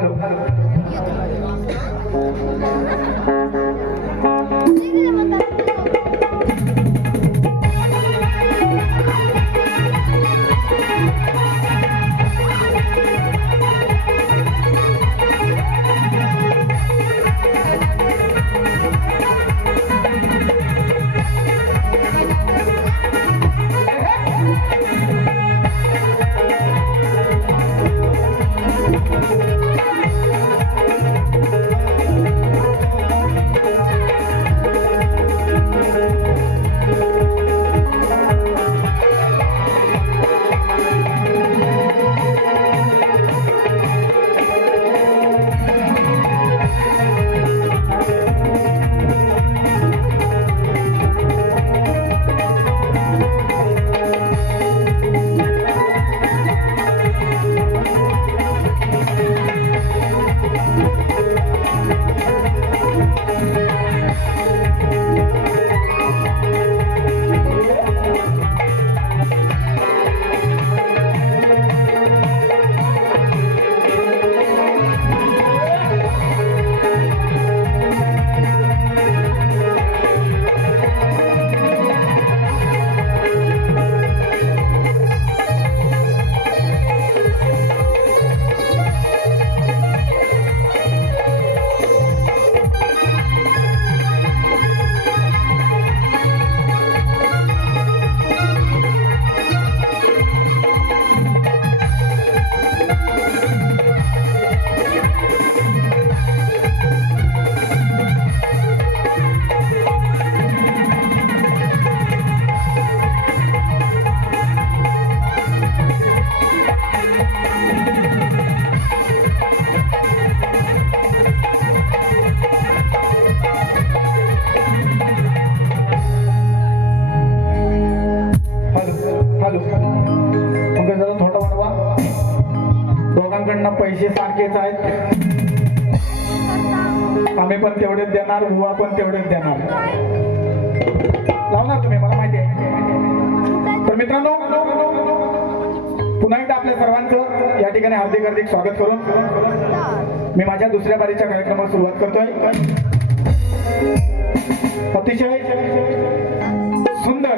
Hello पैसे सारखेच आहेत, आम्ही पण तेवढेच देणार, बुवा पण तेवढेच देणार. लावणार तुम्ही, मला माहिती आहे. तर मित्रांनो, पुन्हा एकदा आपल्या सर्वांचं या ठिकाणी हार्दिक हार्दिक स्वागत करून मी माझ्या दुसऱ्या बारीच्या कार्यक्रमाला सुरुवात करतोय. अतिशय सुंदर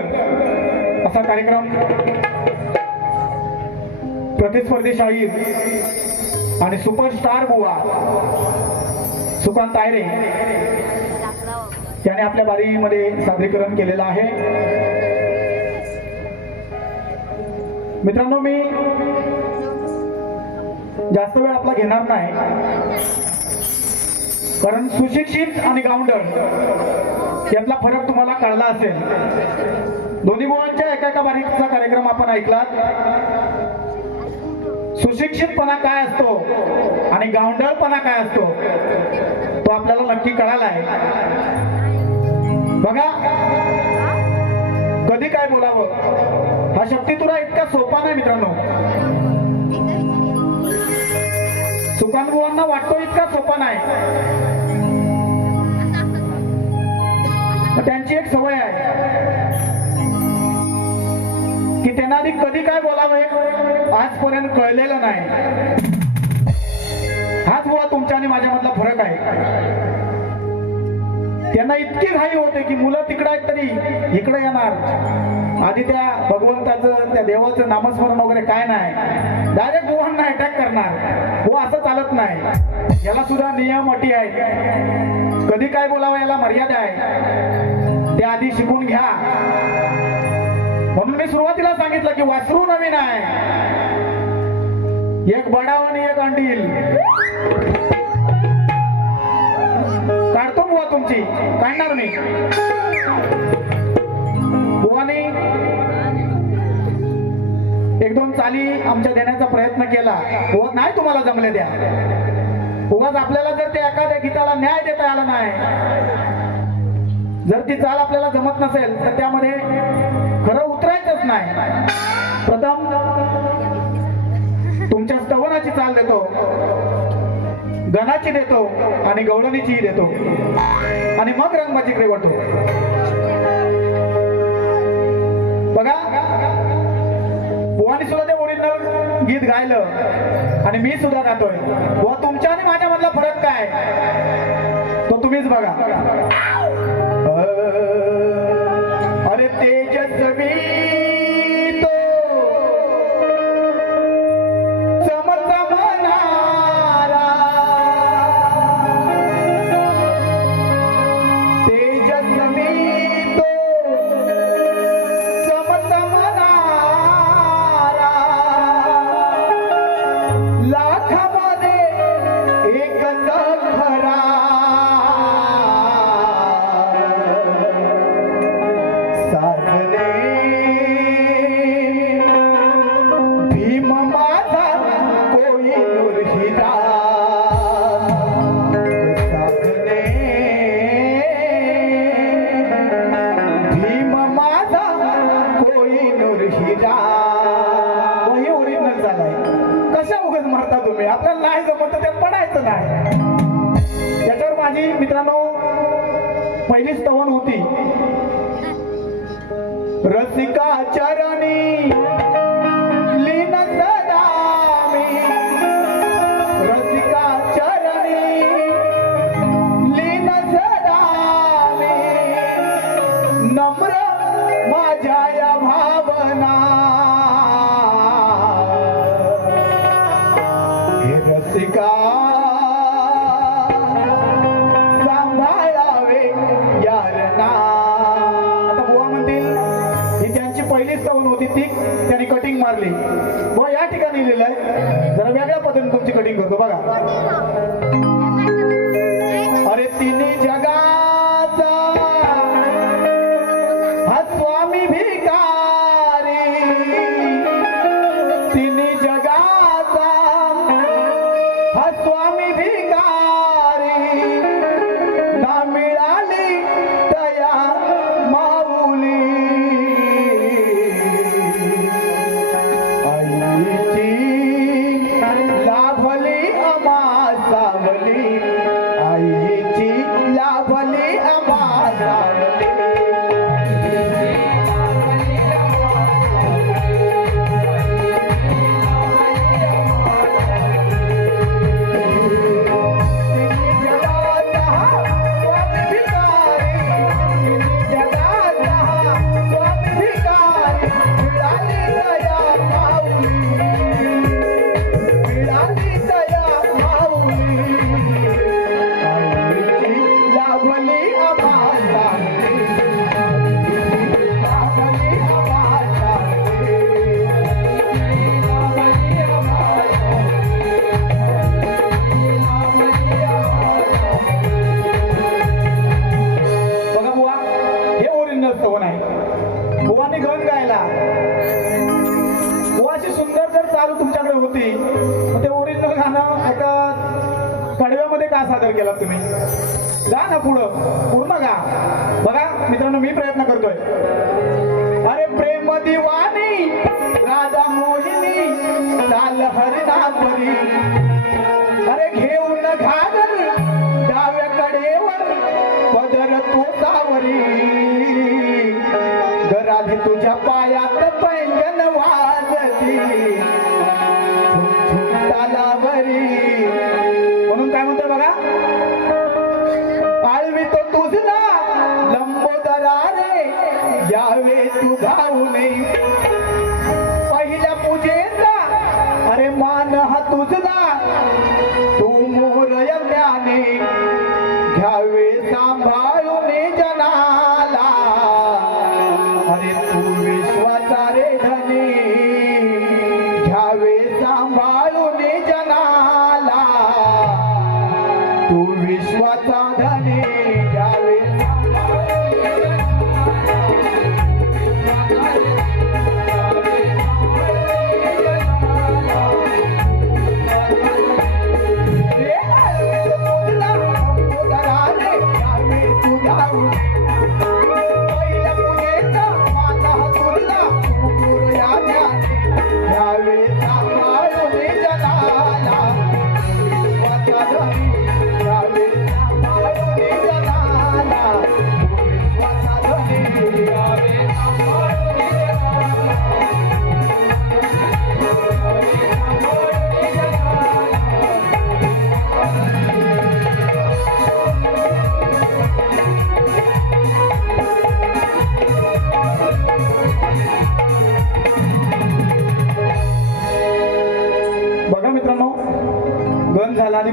असा कार्यक्रम प्रतिस्पर्धी शाहीर आणि सुपरस्टार बुवा सुकांत तायरे याने आपल्या बारीमध्ये सादरीकरण केलेलं आहे. मित्रांनो, मी जास्त वेळ आपला घेणार नाही, कारण सुशिक्षित आणि गावंढळ यातला फरक तुम्हाला कळला असेल. दोन्ही बुवांच्या एका एका बारीचा कार्यक्रम आपण ऐकला. सुशिक्षितपणा काय असतो आणि गावंढळपणा काय असतो तो आपल्याला नक्की कळाला आहे. बघा, कधी काय बोलावं हा शक्तितुरा इतका सोपा नाही मित्रांनो. सुकांत बुवांना वाटतो इतका सोपा नाही. त्यांची एक सवय आहे की त्यांना आधी कधी काय बोलावे आजपर्यंत कळलेलं नाही. हाच बुवा तुमच्या आणि माझ्यामधला फरक आहे. त्यांना इतकी घाई होते की मुलं तिकडे आहेत तरी इकडे येणार, आधी त्या भगवंताचं त्या देवाचं नामस्मरण वगैरे काय नाही, डायरेक्ट बुवांना अटॅक करणार. हो, असं चालत नाही. याला सुद्धा नियम अटी आहेत. कधी काय बोलावं याला मर्यादा आहे, त्या आधी शिकून घ्या. म्हणून मी सुरुवातीला सांगितलं की वासरू नवीन आहे, एक बडाव आणि एक अंडील. काढतो बुवा तुमची, काढणार मी. बुवानी एक दोन चाली आमच्या देण्याचा प्रयत्न केला. बुवा नाही तुम्हाला जमले द्या. उगाच आपल्याला जर ते एखाद्या गीताला न्याय देता आला नाही, जर ती चाल आपल्याला जमत नसेल तर त्यामध्ये खरं उतरायचंच नाही. प्रथम तुमच्या स्तवनाची चाल देतो, गणाची देतो आणि गवळणीचीही देतो आणि मग रंगबाजीकडे वळतो. बघा, बुवानी सुद्धा ते ओरिजिनल गीत गायलं आणि मी सुद्धा गातोय व तुमच्या आणि माझ्या मधला फरक काय तो तुम्हीच बघा. अरे तेजस्वी तो चमचमणारा, तेजस्वी तो चमचमणारा, लाखामध्ये एकच खरा, साधने भीम माझा कोहिनूर हिरा, साधने भीम माझा कोहिनूर हिरा. वही ओरिजिनल झालाय. कशा उगाच मारता तुम्ही? आपल्याला नाही जमत त्यात पडायचं नाही. त्याच्यावर माझी मित्रांनो पहिली स्तवन होती. रसिका चरणी लीन सदा मी, रसिका चरणी लीन सदा मी, नम्र माझ्या या भावना, हे रसिका सांभाळावे यार ना. आता बुवा म्हणतील ही त्यांची पहिली स्तवन होती ती त्यांनी कटिंग मारली. व या ठिकाणी लिहिलंय जरा वेगळ्या पद्धतीने तुमची कटिंग करतो बघा. अरे तिन्ही जगाचा हा स्वामी भिकारी, तिन्ही जगाचा हा स्वामी भिकारी, ना मिळाली तया माऊली, आईची लाभली आम्हा सावली, आईची लाभली आम्हा सावली. बुवाने गण गायला. बुवाची सुंदर जर चालू तुमच्याकडे होती ते ओरिजिनल गाणं एका कडव्यामध्ये का सादर केला तुम्ही? गा ना पुढं, पूर्ण गा. बघा मित्रांनो मी प्रयत्न करतोय. अरे प्रेम दिवानी राजा मोहिनी चाल हरिनापरी, अरे घेऊन घागर डाव्या कडेवर पदर तोतावरी, राधे तुझ्या पायात पैंजन वाजती तालावरी. म्हणून काय म्हणतोय बघा. आळवी तो तुझला लंबोदरा रे, यावे तू धावणे पहिल्या पूजेचा, अरे मान हा तुझला तू मोर यज्ञाने, घ्यावे सांभाळून जनाला, अरे तू विश्वाचा रे धनी, घ्यावे सांभाळून जनाला, तू विश्वाचा धनी, घ्यावे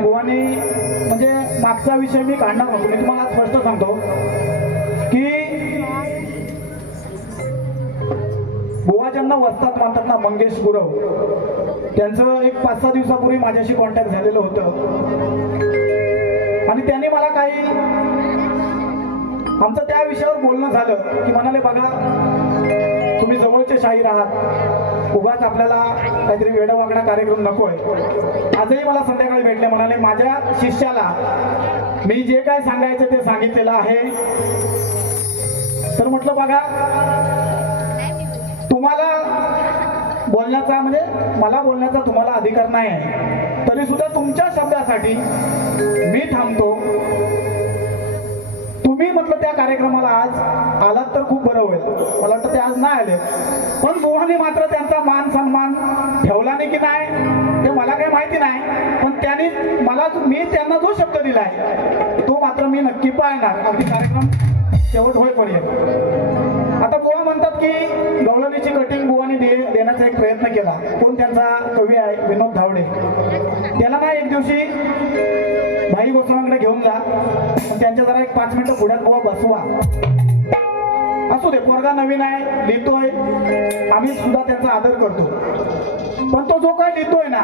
बुवानी म्हणजे मागचा विषय मी काढणार नव्हतो. मी तुम्हाला स्पष्ट सांगतो की बुवा ज्यांना वस्तात म्हणतात ना, मंगेश गुरव, त्यांचं एक 5-6 दिवसापूर्वी माझ्याशी कॉन्टॅक्ट झालेलं होतं आणि त्यांनी मला काही आमचं त्या विषयावर बोलणं झालं की म्हणाले, बघा तुम्ही जवळचे शाहीर आहात, उगाच आपल्याला काहीतरी वेडावागडा कार्यक्रम नकोय. आजही मला संध्याकाळी भेटले, म्हणाले माझ्या शिष्याला मी जे काय सांगायचं ते सांगितलेलं आहे. तर म्हटलं बघा, तुम्हाला बोलण्याचा म्हणजे मला बोलण्याचा तुम्हाला अधिकार नाही आहे, तरी सुद्धा तुमच्या शब्दासाठी मी थांबतो. तुम्ही म्हटलं त्या कार्यक्रमाला आज आलात तर खूप बरं होईल. मला वाटतं ते आज नाही आले, पण बुवाने मात्र त्यांचा मान सन्मान ठेवला नाही की नाही ते मला काही माहिती नाही, पण त्यांनी मी त्यांना जो शब्द दिलाय तो मात्र मी नक्की पाळणार, अगदी कार्यक्रम शेवट होईपर्यंत. आता बुवा म्हणतात की गवळणीची कटिंग बुवाने देण्याचा एक प्रयत्न केला. कोण त्यांचा कवी आहे, विनोद धावडे, त्याला ना एक दिवशी भाई गोस्वामीकडे घेऊन जा, त्यांच्या जरा एक 5 मिनिटं पुढ्यात बुवा बसवा. असू दे, पोरगा नवीन आहे, लिहितोय, आम्ही सुद्धा त्यांचा आदर करतो, पण तो जो काय लिहितोय ना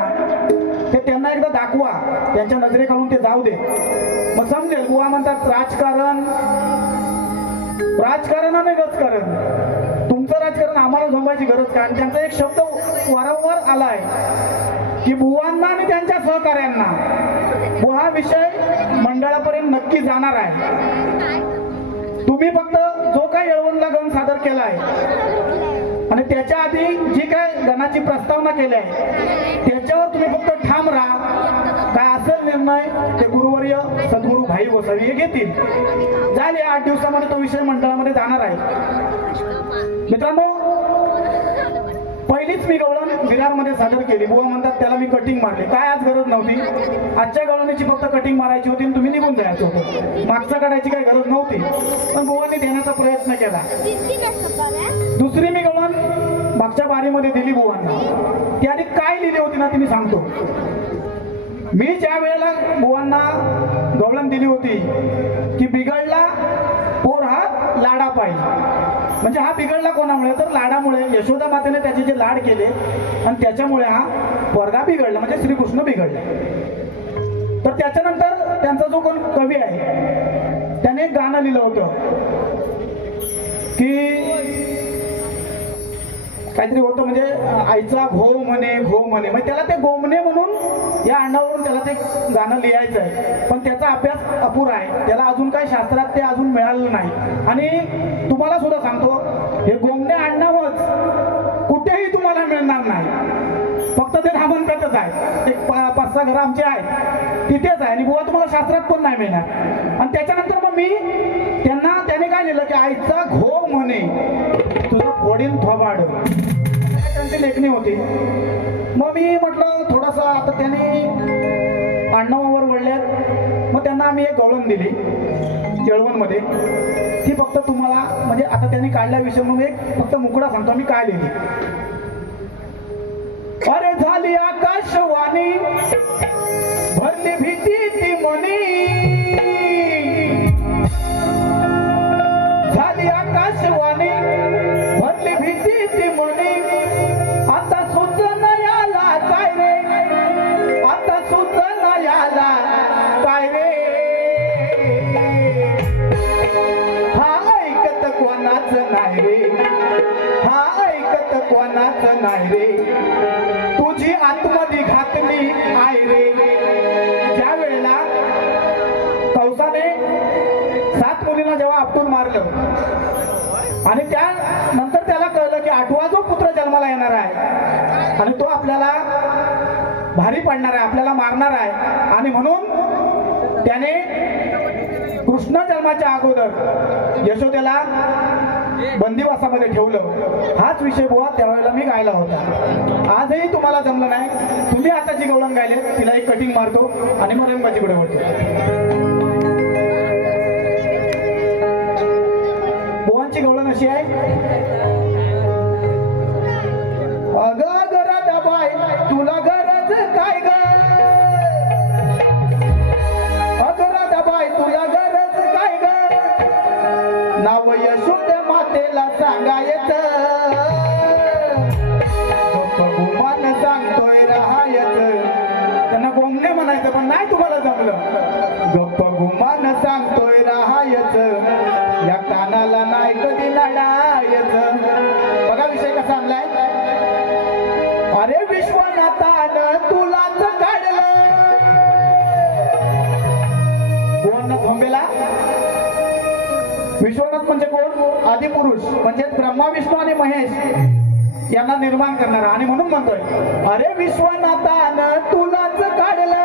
ते त्यांना एकदा दाखवा, त्यांच्या नजरेखालून ते जाऊ दे, मग समजेल. बुवा म्हणतात राजकारण आणि राजकारण, तुमचं राजकारण आम्हाला झोंबायची गरज काय. आणि त्यांचा एक शब्द वारंवार आलाय की बुवांना आणि त्यांच्या सहकार्यांना बुवा विषय मंडळापर्यंत नक्की जाणार आहे. तुम्ही फक्त जो काही येळवणला गण सादर केलाय आणि त्याच्या आधी जी काय गणाची प्रस्तावना केली आहे त्याच्यावर तुम्ही फक्त ठाम राहा. काय असेल निर्णय ते गुरुवर्य सद्गुरू भाई गोसावी हे घेतील. झाले 8 दिवसामध्ये तो विषय मंडळामध्ये जाणार आहे. मित्रांनो, पहिलीच मी गवळण विरारमध्ये सादर केली. बुवा म्हणतात त्याला मी कटिंग मारली. काय आज गरज नव्हती, आजच्या गवळणीची फक्त कटिंग मारायची होती आणि तुम्ही निघून जायचं होतं, मागचं काढायची काही गरज नव्हती, पण बुवांनी देण्याचा प्रयत्न केला. दुसरी मी गवळण मागच्या बारीमध्ये दिली बुवांना. ती आधी काय लिहिली होती ना ती मी सांगतो. मी ज्या वेळेला बुवांना गवळण दिली होती की बिघडला पोर हा लाडा पाहिजे, म्हणजे हा बिघडला कोणामुळे तर लाडामुळे. यशोदा मातेने त्याचे जे लाड केले आणि त्याच्यामुळे हा पोरगा बिघडला, म्हणजे श्रीकृष्ण बिघडला. तर त्याच्यानंतर त्यांचा जो कोण कवी आहे त्याने एक गाणं लिहिलं होतं की काहीतरी होतं, म्हणजे आईचा घो म्हणे म्हणजे त्याला ते गोमणे म्हणून या अंडावरून त्याला ते गाणं लिहायचं आहे, पण त्याचा अभ्यास अपुरा आहे, त्याला अजून काही शास्त्रात ते अजून मिळालेलं नाही. आणि तुम्हाला सुद्धा सांगतो, हे गोमणे आडनावच कुठेही तुम्हाला मिळणार नाही, फक्त ते रामनपेठच आहे. एक 5-6 घरं आमची आहेत तिथेच आहे, आणि बुवा तुम्हाला शास्त्रात पण नाही मिळणार. आणि त्याच्यानंतर मग मी त्याने काय लिहिलं की आईचा घो म्हणे तुझं फोडीन थोबाड, त्यांची लेखणी होती. मग मी म्हटलं थोडंसं आता त्यांनी आडनावावर वळल्यात, मग त्यांना आम्ही एक गवळण दिली येळवणमध्ये. ती फक्त तुम्हाला म्हणजे आता त्यांनी काढल्या विषय म्हणून एक फक्त मुकडा सांगतो मी काय लिहिली. अरे झाली आकाशवाणी भरली भीती ती मनी, झाली आकाशवाणी भरली भीती ती मनी, आता सुचना याला काय रे, आता सुचना याला काय रे, हा ऐकत कोणाच नाही रे, हा ऐकत कोणाच नाही रे, तुझी आतमध्ये घातली आय रे. ज्या वेळेला कौसाने 7 मुलींना जेव्हा आपटून मारलं आणि त्यानंतर त्याला कळलं की 8वा जो पुत्र जन्माला येणार आहे आणि तो आपल्याला भारी पडणार आहे, आपल्याला मारणार आहे, आणि म्हणून त्याने कृष्ण जन्माच्या अगोदर यशोदेला बंदिवासामध्ये ठेवलं. हाच विषय बुवा त्यावेळेला मी गायला होता. आजही तुम्हाला जमलं नाही, तुम्ही आता जी गवळण गायले तिला एक कटिंग मारतो आणि मग रंगाची पुढे वळतो. बुवांची गवळण अशी आहे, अगं गरज बाय तुला गरज काय ग, बुवांना झोंबेला विश्वनाथ म्हणजे कोण? आदिपुरुष म्हणजे ब्रह्मा विष्णू आणि महेश यांना निर्माण करणारा. आणि म्हणून म्हणतोय अरे विश्वनाथानं तुलाच काढलं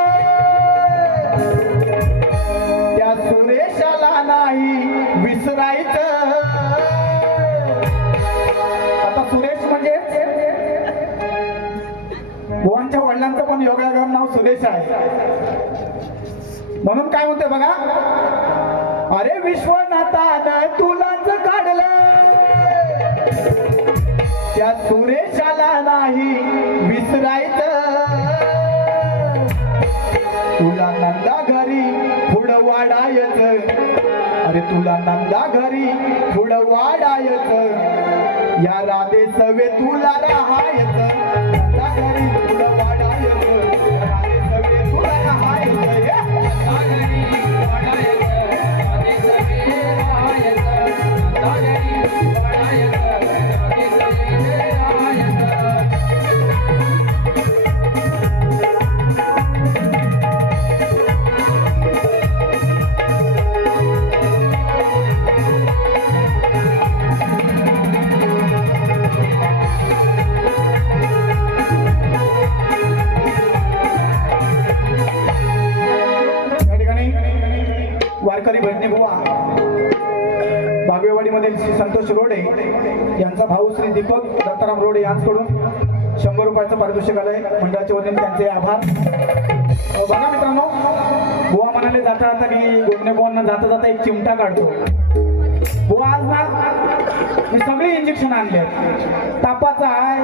त्या सुरेशाला नाही विसरायचं. आता सुरेश म्हणजे बुवांच्या वडिलांचं पण योगायोगानं नाव सुरेश आहे. म्हणून काय म्हणते बघा, अरे विश्वनाथानं तुलाच काढलं त्या सुरेशाला नाही विसरायचं. तुला नंदा घरी पुढं वाढायचं, अरे तुला नंदा घरी पुढं वाढायचं, या राधे सवे तुला राहायचं. नंदा घरी पुढं वाढायचं, राधे सवे तुला राहायचं. वारकरी भजनी बुवा बागवेवाडीमधील श्री संतोष रोडे यांचा भाऊ श्री दीपक दत्ताराम रोडे यांच्याकडून 100 रुपयाचं पारितोषिक आलंय. मंडळाच्या वतीने त्यांचे आभार. बघा मित्रांनो, बुवा म्हणाले जाता जाता की गोंडे बुवांना जाता जाता एक चिमटा काढतो. बुवा आज ना मी सगळी इंजेक्शन आणले, तापाचं आहे,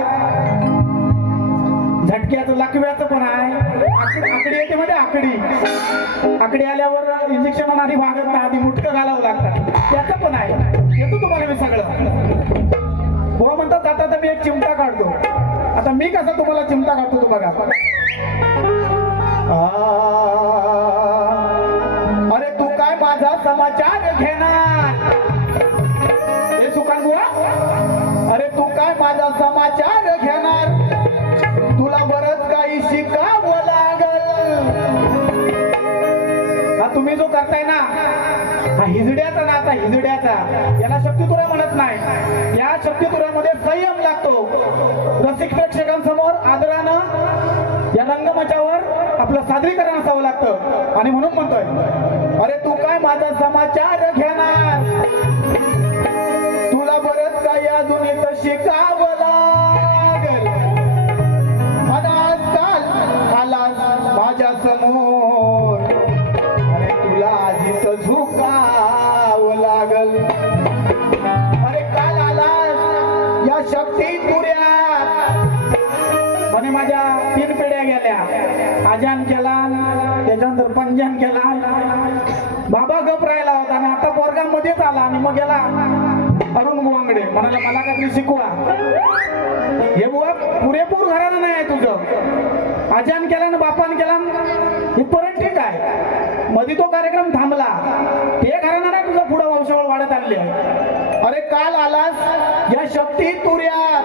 झटक्याचं, लकव्याचं पण आहे, आकडी येते मध्ये आकडी आल्यावर इंजेक्शन आधी भागत नाही, आधी मुटकं घालावं लागतात, त्याचं पण आहे. येतो तुम्हाला मी सगळं. बुवा म्हणतात जाता तर मी एक चिमटा काढतो. आता मी कसा तुम्हाला चिमटा काढतो तो बघा. अरे तू काय माझा समाचार घेणार, हे सुकान बुवा, अरे तू काय माझा समाचार घेणार, तुला बरंच काही शिकावं लागल. हा तुम्ही जो करताय ना, हा हिजड्याचा नाचा, हिजड्याचा, याला शक्तितुरा म्हणत नाही. या शक्तितुऱ्यामध्ये संयम लागतो. रसिक प्रेक्षकांसमोर आदरानं या रंगमंचावर आपलं सादरीकरण असावं लागतं. आणि म्हणून म्हणतोय अरे तू काय माझा समाचार घेणार, तुला बरंच काही अजून इथं शिकावं लागल. माझ्या समोर, अरे तुला आधी तर झुकावं लागल. अरे काल आलास या शक्ती तुऱ्यात, आणि माझ्या 3 पिढ्या गेल्या. आजान केला, त्याच्यानंतर पंजन केला, बाबा गप राहिला होता, आणि आता पोरगा मध्येच आला आणि मग गेला अरुण बुवांकडे, म्हणाला मला काहीतरी शिकवा. हे बुवा पुरेपूर घराणं नाही आहे तुझं, आजान केला ना बापान केला इथपर्यंत ठीक आहे, मध्ये तो कार्यक्रम थांबला, ते घराणं नाही तुझं पुढं वंशावळ वाढत आलेली आहे. अरे काल आलास या शक्ती तुऱ्यात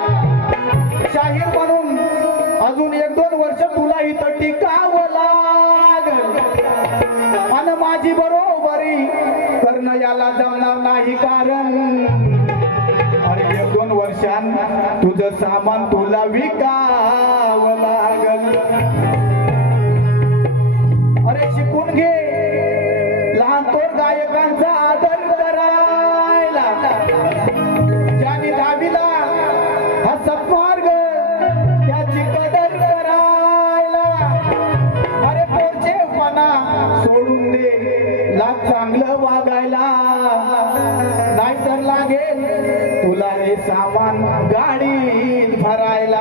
शाहीर म्हणून, अजून 1-2 वर्ष तुला इथं टिकावं लागल. आणि माझी बरोबरी करणं याला जमणार नाही, कारण अरे 1-2 वर्षांत तुझं सामान तुला विकावं लागल. अरे शिकून घे लहान थोर गायकांचा आदर करायला, ज्याने 10वीला हा सत्मार्ग त्याची कदर करायला. अरे पोरचेपणा सोडून दे, लाग चांगलं वागायला, नाहीतर लागेल तुला हे सामान गाडीत भरायला.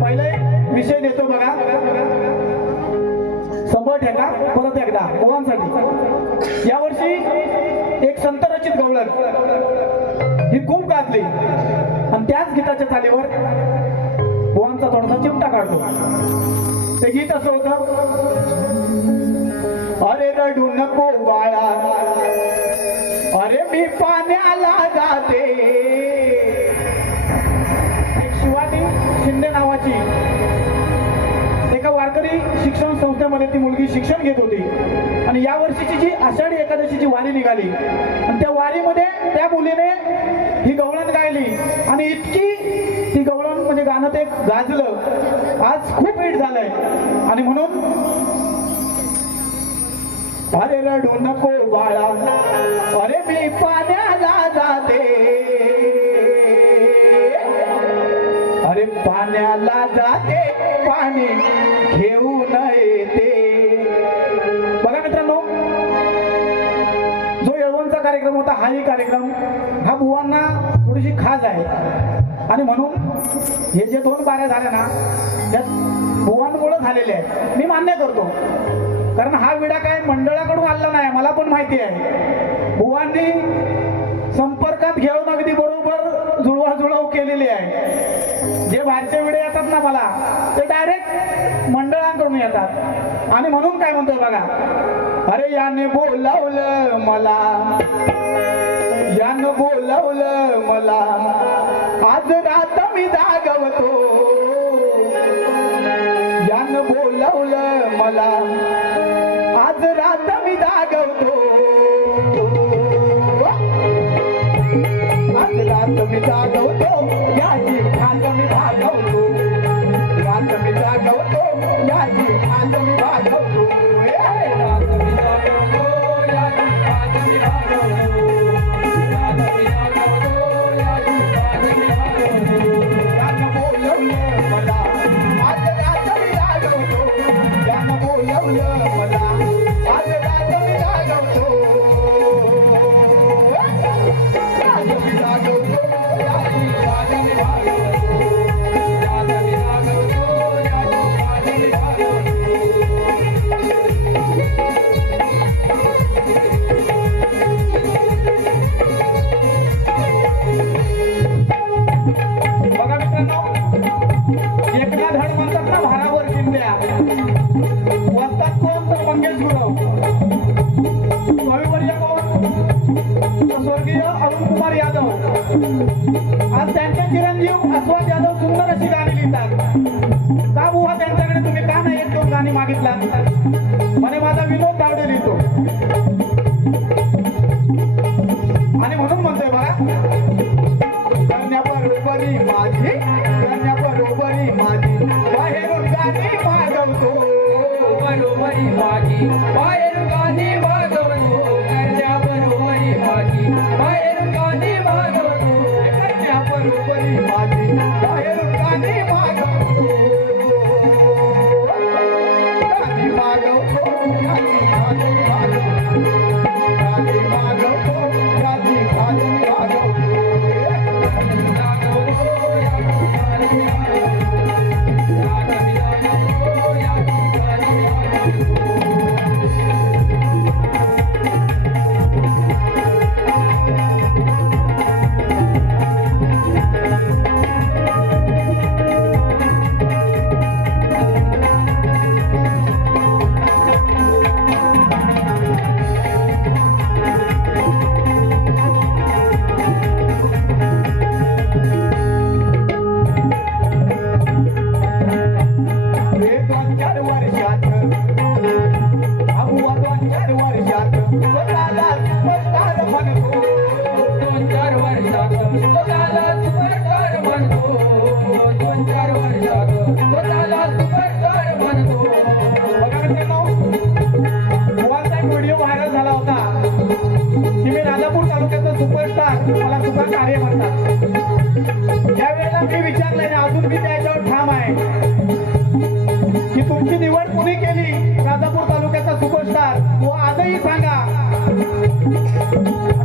पहिले विषय देतो बघा, 100% परत एकदा बुवांसाठी. यावर्षी एक संत रचित गवळण ही खूप गाजली, आणि त्याच गीताच्या चालीवर बुवांचा थोडासा चिमटा काढतो. ते गीत असं होतं, अरे रडू नको बाळा, अरे मी पाण्याला जाते. एक शिवानी शिंदे नावाची एका वारकरी शिक्षण संस्थेमध्ये ती मुलगी शिक्षण घेत होती आणि या वर्षीची जी आषाढी एकादशीची वारी निघाली आणि त्या वारीमध्ये त्या मुलीने ही गवळण गायली आणि इतकी ती गवळण म्हणजे गाणं ते गाजलं, आज खूप हिट झालंय. आणि म्हणून अरे रडू नको बाळा, अरे मी पाण्याला जाते, अरे पाण्याला जाते, पाणी घेऊन येते. बघा मित्रांनो, जो येळवणचा कार्यक्रम होता हाही कार्यक्रम हा बुवांना थोडीशी खास आहे आणि म्हणून हे जे 2 बाऱ्या झाल्या ना त्यात बुवांमुळे झालेले आहेत. मी मान्य करतो, कारण हा विडा काय मंडळाकडून आला नाही, मला पण माहिती आहे. बुवांनी संपर्कात घेऊन अगदी बरोबर जुळवाजुळव केलेली आहे. जे बाहेरचे विडे येतात ना मला ते डायरेक्ट मंडळांकडून येतात आणि म्हणून काय म्हणतोय बघा, अरे याने बोलावलं मला, यानं बोलावलं मला, आज रात मी जागवतो, यानं बोलावलं मला, आज रात मी जागवतो, आज रात मी जागवतो, याची खात मी भागवतो, रात मी जागवतो, याची खात मी भागवतो, रात मी जागवतो, याची खात मी भागवतो, रात मी जागवतो, याची खात मी भागवतो. यानं बोलवलं मला, आज रात मी जागवतो, यानं बोलवलं मला, आज रात मी जागवतो, रात मी जागवतो, याची खात मी भागवतो, रात मी जागवतो, याची खात मी बघा मित्रांनो, एकदा धड म्हणतात ना भारावर चिंध्या, वस्तात कोण तर मंगेश गुरव, कविवर्य कोण तर स्वर्गीय अरुण कुमार यादव. आज त्यांचे चिरंजीव अस्वत यादव सुंदर अशी गाणी लिहितात. का बुवा त्यांच्याकडे तुम्ही का नाही 1-2 गाणी मागितला? म्हणे माझा विनोद तावडे लिहितो. आणि म्हणून म्हणतोय बघा, कन्याबरोबरी माझी, कन्याबरोबरी माझी, बाहेरून गाणी मागवतो, बरोबरी माझी, बाहेरून गाणी मागवतो, कन्याबरोबरी माझी, बाहेरून गाणी मागवतो, कन्याबरोबरी माझी, बाहेरून गाणी मागवतो, गाणी मागवतो, गाणी मागवतो, गाणी मागवतो, गाणी मागवतो. व्हिडिओ व्हायरल झाला होता की मी राजापूर तालुक्याचा सुपरस्टार, मला सुपर कार्य म्हणतात. त्यावेळेला मी विचारलंय, अजून मी त्याच्यावर ठाम आहे की तुमची निवड कोणी केली राजापूर तालुक्याचा सुपरस्टार, तो आजही सांगा.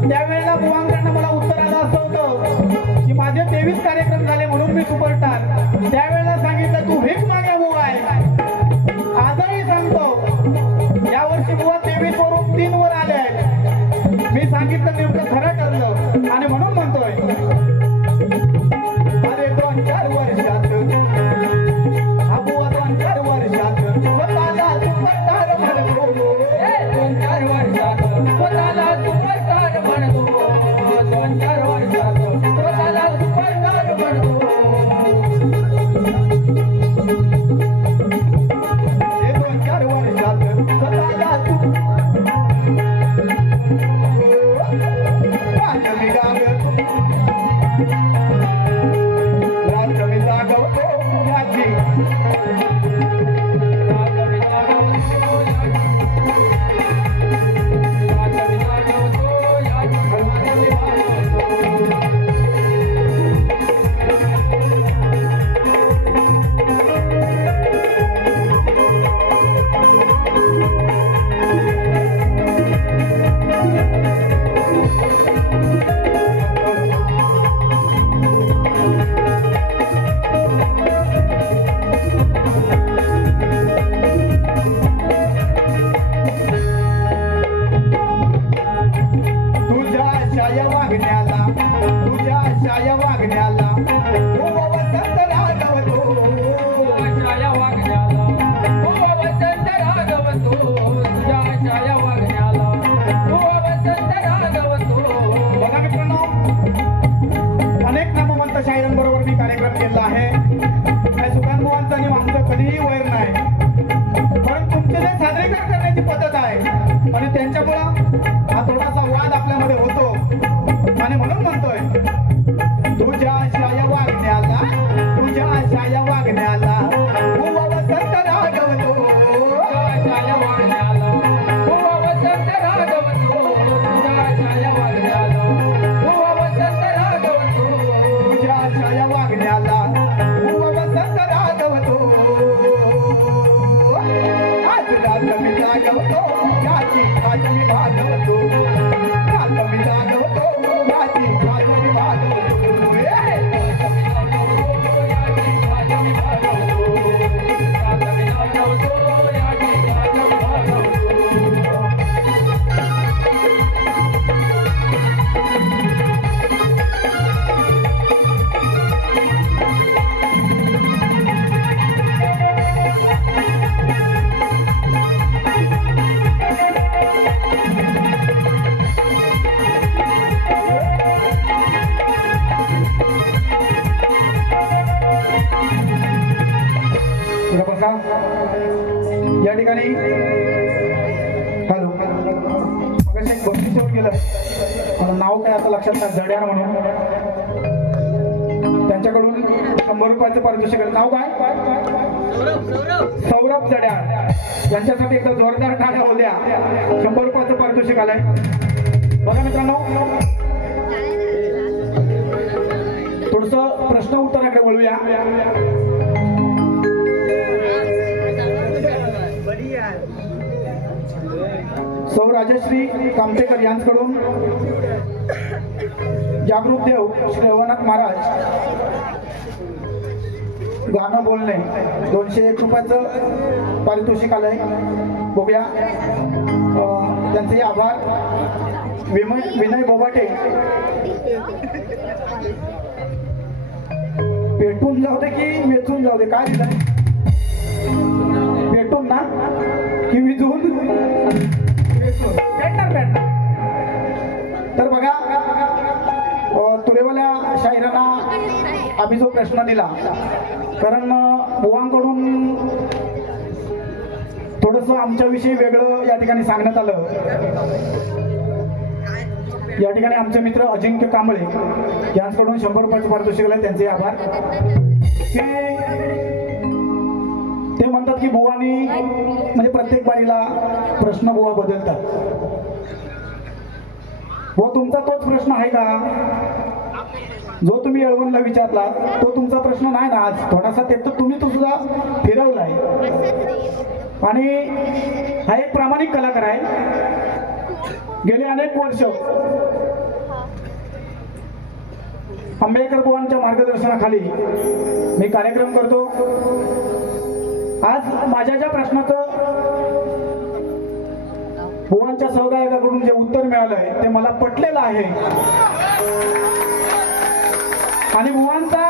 त्यावेळेला बुवांकडनं मला उत्तर आलं असं होतं की माझे 23 कार्यक्रम झाले म्हणून मी सुपरस्टार. त्यावेळेला सांगितलं तू भीक मागे बुवा आहे. आजही सांगतो यावर्षी बुवा 23 वरून 3 वर आले आहेत. मी सांगितलं नेमकं खरं ठरलं आणि म्हणून म्हणतोय, अरे 2-4 वर्षात हा बुवा 2-4 वर्षात स्वतःला सुपरस्टार म्हणतो, 2-4 वर्षात स्वतःला सुपरस्टार म्हणतो, 2-4 वर्षात स्वतःला सुपरस्टार म्हणतो. या ठिकाणी हॅलो मग एक बक्षीस येऊन गेलं, मला नाव काय आता लक्षात नाही, जड्यार म्हणून, त्यांच्याकडून 100 रुपयाचे पारितोषिक. नाव काय? सौरभ जड्यार. यांच्यासाठी एकदा जोरदार टाळ्या होऊ द्या. 100 रुपयाचं पारितोषिक आलंय. बघा मित्रांनो, थोडस प्रश्न उत्तराकडे वळूया. सौ राजश्री कामतेकर यांच्याकडून जागृत देव श्री रवनाथ महाराज गाणं बोलणे 201 रुपयाचं पारितोषिक आलंय. बघूया, त्यांचे आभार. विनय बोबाटे, पेटून जाऊ दे की वेचून जाऊ दे, काय दिलं? पेटून ना की विजून? भेटणार. तर बघा, तुरेवाल्या शाहिरांना आम्ही जो प्रश्न दिला, कारण बुवांकडून थोडस आमच्याविषयी वेगळं या ठिकाणी सांगण्यात आलं. या ठिकाणी आमचे मित्र अजिंक्य कांबळे यांच्याकडून 100 रुपयाचं पारितोषिक आलं, त्यांचे आभार. ते म्हणतात की बुवानी म्हणजे प्रत्येक बारीला प्रश्न बुवा बदलतात. व तुमचा तोच प्रश्न आहे का? जो तुम्ही येळवणला विचारला तो तुमचा प्रश्न नाही ना. आज थोडासा ते तर तुम्ही तो सुद्धा फिरवलाय. आणि हा एक प्रामाणिक कलाकार आहे. गेली अनेक वर्ष आंबेडकर बुवांच्या मार्गदर्शनाखाली मी कार्यक्रम करतो. आज माझ्या ज्या प्रश्नाचं बुवांच्या सहकार्याकडून जे उत्तर मिळालंय ते मला पटलेलं आहे. आणि बुवांचा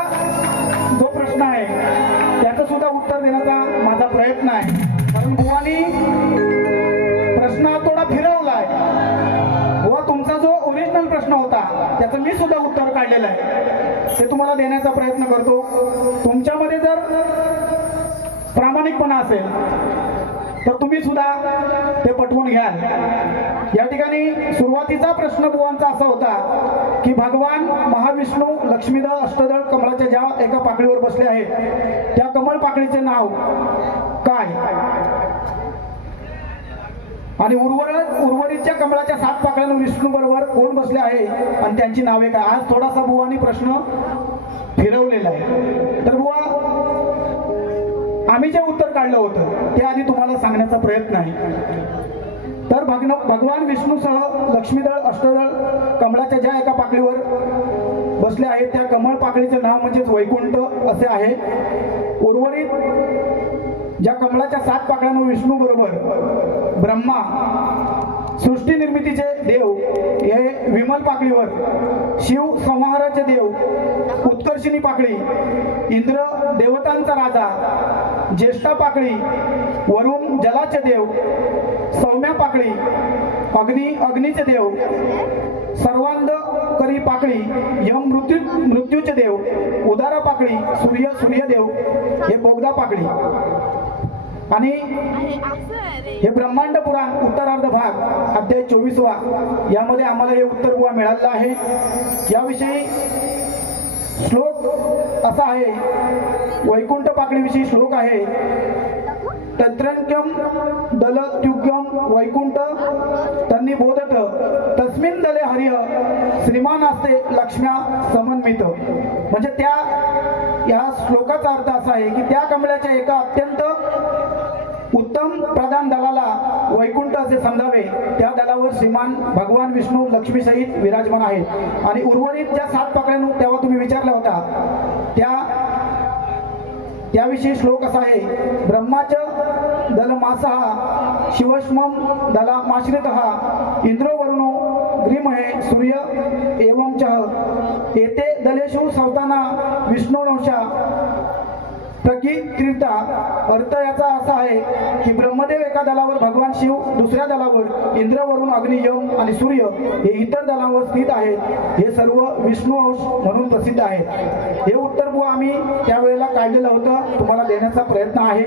जो प्रश्न आहे त्याचं सुद्धा उत्तर देण्याचा माझा प्रयत्न आहे. कारण बुवांनी प्रश्न हा थोडा फिरवलाय. बुवा, तुमचा जो ओरिजिनल प्रश्न होता त्याचं मी सुद्धा उत्तर काढलेलं आहे, ते तुम्हाला देण्याचा प्रयत्न करतो. तुमच्यामध्ये जर प्रामाणिकपणा असेल तर तुम्ही सुद्धा ते पटवून घ्याल. या ठिकाणी सुरुवातीचा प्रश्न बुवांचा असा होता की भगवान महाविष्णू लक्ष्मीदळ अष्टदळ कमळाच्या ज्या एका पाकळीवर बसले आहेत त्या कमळ पाकळीचे नाव काय आणि उर्वरितच्या कमळाच्या 7 पाकळ्यांवर विष्णू बरोबर कोण बसले आहे आणि त्यांची नावे काय. आज थोडासा बुवानी प्रश्न फिरवलेला आहे. तर बुवा आम्ही जे उत्तर काढलं होतं ते आधी तुम्हाला सांगण्याचा प्रयत्न आहे. तर भगवान विष्णूसह लक्ष्मीदळ अष्टदळ कमळाच्या ज्या एका पाकळीवर बसले आहेत त्या कमळ पाकळीचे नाव म्हणजेच वैकुंठ असे आहे. उर्वरित ज्या कमळाच्या 7 पाकळ्यांवर विष्णू बरोबर ब्रह्मा सृष्टी निर्मितीचे देव हे विमल पाकळीवर, शिव संहाराचे देव उत्कर्षिणी पाकळी, इंद्र देवतांचा राजा ज्येष्ठा पाकळी, वरुण जलाचे देव सौम्या पाकळी, अग्नीचे देव सर्वांधकरी पाकळी, यम मृत्यूचे देव उदारा पाकळी, सूर्यदेव हे बोगदा पाकळी. आणि हे ब्रह्मांड पुराण उत्तरार्ध भाग अध्याय 24वा यामध्ये आम्हाला हे उत्तर बुवा मिळालेलं आहे. याविषयी श्लोक असा आहे, वैकुंठ पाकळीविषयी श्लोक आहे. तत्रंक्यम दलत्युग्यम वैकुंठ तन्नी बोधत तस्मिन दले हरिह श्रीमान असते लक्ष्म्या समन्वित. म्हणजे या श्लोकाचा अर्थ असा आहे की त्या कमळाच्या एका अत्यंत उत्तम प्रधान दलाला वैकुंठ असे समजावे. त्या दलावर श्रीमान भगवान विष्णू लक्ष्मी सहित विराजमान आहेत. आणि उर्वरित ज्या 7 पाकळ्यांवर तेव्हा तुम्ही विचारला होता त्याविषयी श्लोक असा आहे, ब्रह्माच दलमासः शिवश्मम दलामाश्रितः इंद्रो वरुणो ग्रीमहे सूर्य एवं च एते दलेषु सवताना विष्णुवंशा प्रकीर्ता. अर्थ याचा असा आहे की ब्रह्मदेव एका दलावर, भगवान शिव दुसऱ्या दलावर, इंद्र वरुण अग्नी यम आणि सूर्य हे इतर दलावर स्थित आहेत. हे सर्व विष्णू अंश म्हणून प्रसिद्ध आहेत. हे उत्तर बुवा आम्ही त्यावेळेला काढलेलं होतं, तुम्हाला देण्याचा प्रयत्न आहे.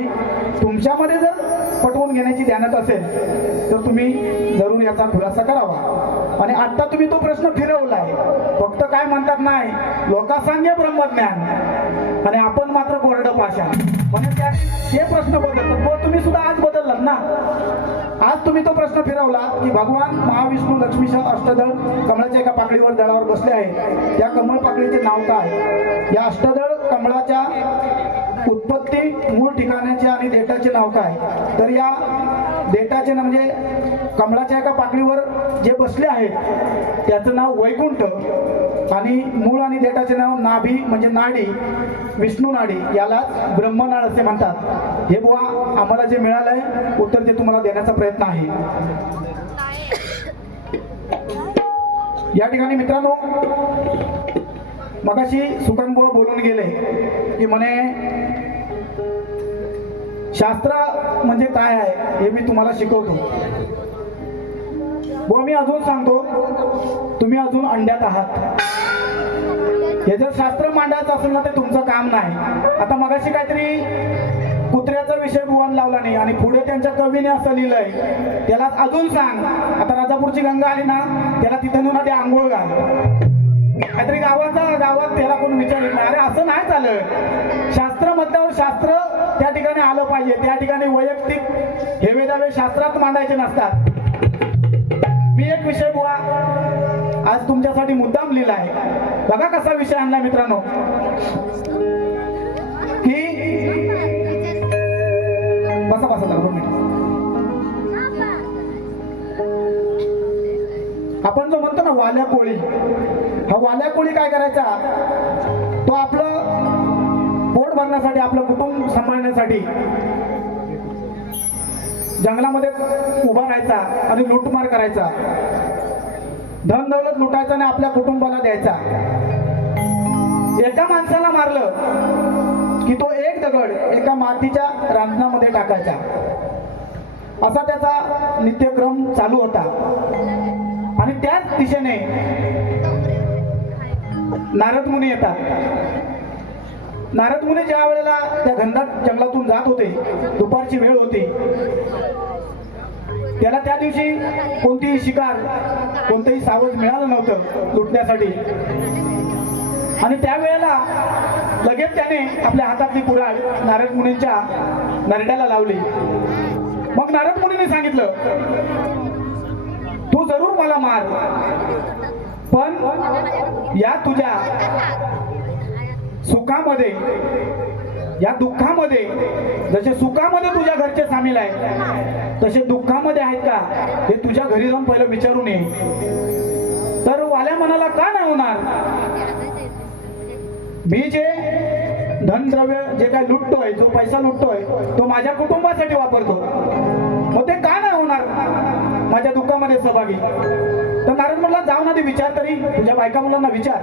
तुमच्यामध्ये जर पटवून घेण्याची ध्यानात असेल तर तुम्ही जरूर याचा खुलासा करावा. आणि आता तुम्ही तो प्रश्न फिरवलाय, फक्त काय म्हणतात नाही लोकांसांगे ब्रह्मज्ञान आणि आपण मात्र कोरड पाषाण म्हणजे ते प्रश्न बदलतात. तो तुम्ही सुद्धा आज बदललात ना. आज तुम्ही तो प्रश्न फिरवला की भगवान महाविष्णू लक्ष्मीच्या अष्टदळ कमळाच्या एका पाकळीवर दळावर बसले आहेत, त्या कमळ पाकळीचे नाव काय. या अष्टदळ कमळाच्या उत्पत्ती मूळ ठिकाणाचे आणि देठाचे नाव काय. तर या देठाचे ना म्हणजे कमळाच्या एका पाकळीवर जे बसले आहेत त्याचं नाव वैकुंठ आणि मूळ आणि देठाचे नाव नाभी म्हणजे नाडी, विष्णू नाडी, यालाच ब्रह्मनाळ असे म्हणतात. हे बुवा आम्हाला जे मिळालंय उत्तर ते तुम्हाला देण्याचा प्रयत्न आहे. या ठिकाणी मित्रांनो मगाशी सुकान बुवा बोलून गेले की म्हणे शास्त्र म्हणजे काय आहे हे मी तुम्हाला शिकवतो. बुवा मी अजून सांगतो, तुम्ही अजून अंड्यात आहात. हे जर शास्त्र मांडायचं असेल ना ते तुमचं काम नाही. आता मगाशी काहीतरी कुत्र्याचा विषय बुवान लावला नाही आणि पुढे त्यांच्या कवीने असं लिहिलंय, त्याला अजून सांग. आता राजापूरची गंगा आली ना त्याला तिथे नेऊन ते आंघोळ घाल. काहीतरी गावात त्याला कोण विचारलं नाही. अरे असं नाही चालत. शास्त्र म्हटल्यावर शास्त्र त्या ठिकाणी आलं पाहिजे. त्या ठिकाणी वैयक्तिक हे वेदावे शास्त्रात मांडायचे नसतात. मी एक विषय बुवा आज तुमच्यासाठी मुद्दाम लिहिला आहे. बघा कसा विषय आणला मित्रांनो की बसा 2 मिनिट. आपण जो म्हणतो ना वाल्या कोळी, हा वाल्या कोळी काय करायचा, तो आपलं पोट भरण्यासाठी आपलं कुटुंब सांभाळण्यासाठी जंगलामध्ये उभा राहायचा आणि लूटमार करायचा, धन दौलत लुटायचा आणि आपल्या कुटुंबाला द्यायचा. एका माणसाला मारलं की तो एक दगड एका मातीच्या रांजणामध्ये टाकायचा. असा त्याचा नित्यक्रम चालू होता. आणि त्याच दिशेने नारद मुनी येतात नारद मुनी ज्या वेळेला त्या घनदाट जंगलातून जात होते, दुपारची वेळ होती, त्याला त्या दिवशी कोणतीही शिकार, कोणतंही सावज मिळालं नव्हतं लुटण्यासाठी. आणि त्यावेळेला लगेच त्याने आपल्या हातातली कुऱ्हाड नारद मुनींच्या नरड्याला लावली. मग नारद मुनींनी सांगितलं, तू जरूर मला मार, पण या तुझ्या सुखामध्ये, या दुःखामध्ये, जसे सुखामध्ये तुझ्या घरचे सामील आहेत तसे दुःखामध्ये आहेत का हे तुझ्या घरी जाऊन पहिलं विचारून ये. तर वाल्या म्हणाला, का नाही होणार, मी जे धनद्रव्य जे काय लुटतोय, जो पैसा लुटतोय तो माझ्या कुटुंबासाठी वापरतो, मग ते का नाही होणार माझ्या दुःखामध्ये सहभागी. तर नारद म्हणला, जाऊ ना, ते विचार तरी, तुझ्या बायका मुलांना विचार.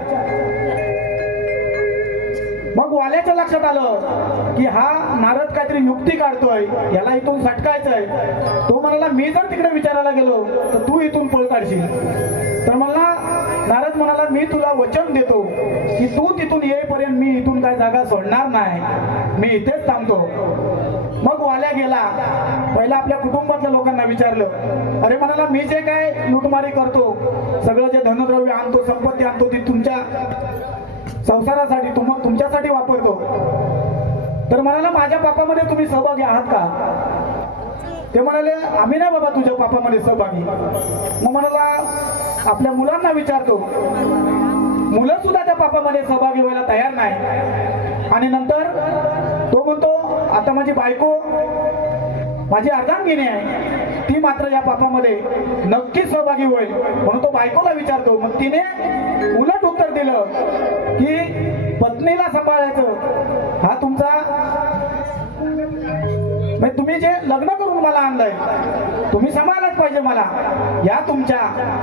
मग वाल्याच्या लक्षात आलं की हा नारद काहीतरी युक्ती काढतोय, याला इथून सटकायचंय. तो म्हणाला, मी जर तिकडे विचारायला गेलो तर तू इथून पळ काढशील. तर मला नारद म्हणाला, मी तुला वचन देतो की तू तिथून येईपर्यंत मी इथून काय जागा सोडणार नाही, मी इथेच थांबतो. मग वाल्या गेला, पहिला आपल्या कुटुंबातल्या लोकांना विचारलं. अरे म्हणाला, मी जे काय लुटमारी करतो, सगळं जे धनद्रव्य आणतो, संपत्ती आणतो, ती तुमच्या संसारासाठी, तुमच्यासाठी वापरतो. तर म्हणाला, माझ्या पापामध्ये तुम्ही सहभागी आहात का. ते म्हणाले, आम्ही नाही बाबा तुझ्या पापामध्ये सहभागी. मग म्हणाला, आपल्या मुलांना विचारतो, मुलं सुद्धा त्या पापामध्ये सहभागी व्हायला तयार नाही. आणि नंतर तो म्हणतो, आता माझी बायको, माझी अर्धांगिनी आहे, ती मात्र या पापामध्ये नक्की सहभागी होईल. म्हणून तो बायकोला विचारतो. मग तिने उलट उत्तर दिलं की पत्नीला सांभाळायचं हा तुमचा, म्हणजे तुम्ही जे लग्न करून मला आणलंय, तुम्ही सांभाळायलाच पाहिजे मला, या तुमच्या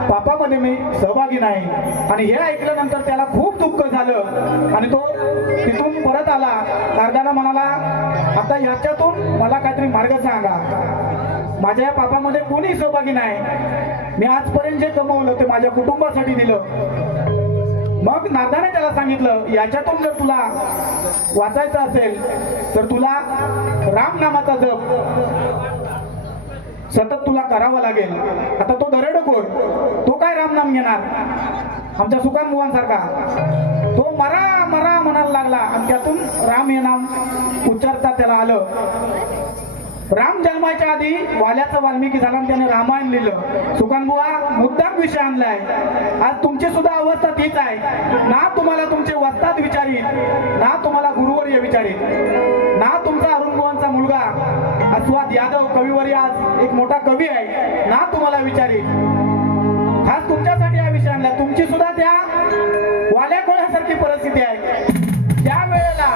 पापामध्ये मी सहभागी नाही. आणि हे ऐकल्यानंतर त्याला खूप दुःख झालं आणि तो तिथून परत आला. नारदाला म्हणाला, आता याच्यातून मला काहीतरी मार्ग सांगा, माझ्या या पापामध्ये कोणी सहभागी नाही, मी आजपर्यंत जे कमवलं ते माझ्या कुटुंबासाठी दिलं. मग नारदाने त्याला सांगितलं, याच्यातून जर तुला वाचायचं असेल तर तुला राम नामाचा जप सतत तुला करावा लागेल. आता तो दरेडखोर, तो काय रामनाम घेणार, आमच्या सुकान बुवांसारखा, तो मरा मरा म्हणायला लागला आणि त्यातून राम हे नाम उच्चारता त्याला आलं. राम जन्माच्या आधी वाल्याचा वाल्मिकी झाला आणि त्याने रामायण लिहिलं. सुकानबुवा मुद्दाम विषय आणलाय. आज तुमची सुद्धा अवस्था तीच आहे, ना तुम्हाला तुमचे वस्ताद विचारित, ना तुम्हाला गुरुवर्य विचारित, ना तुमचा अरुणबुवांचा मुलगा अस्वाद यादव कविवर्य आज एक मोठा कवी आहे, ना तुम्हाला विचारित. खास तुमच्यासाठी हा विषय आणलाय. तुमची सुद्धा त्या वाल्या कोळ्यासारखी परिस्थिती आहे. ज्या वेळेला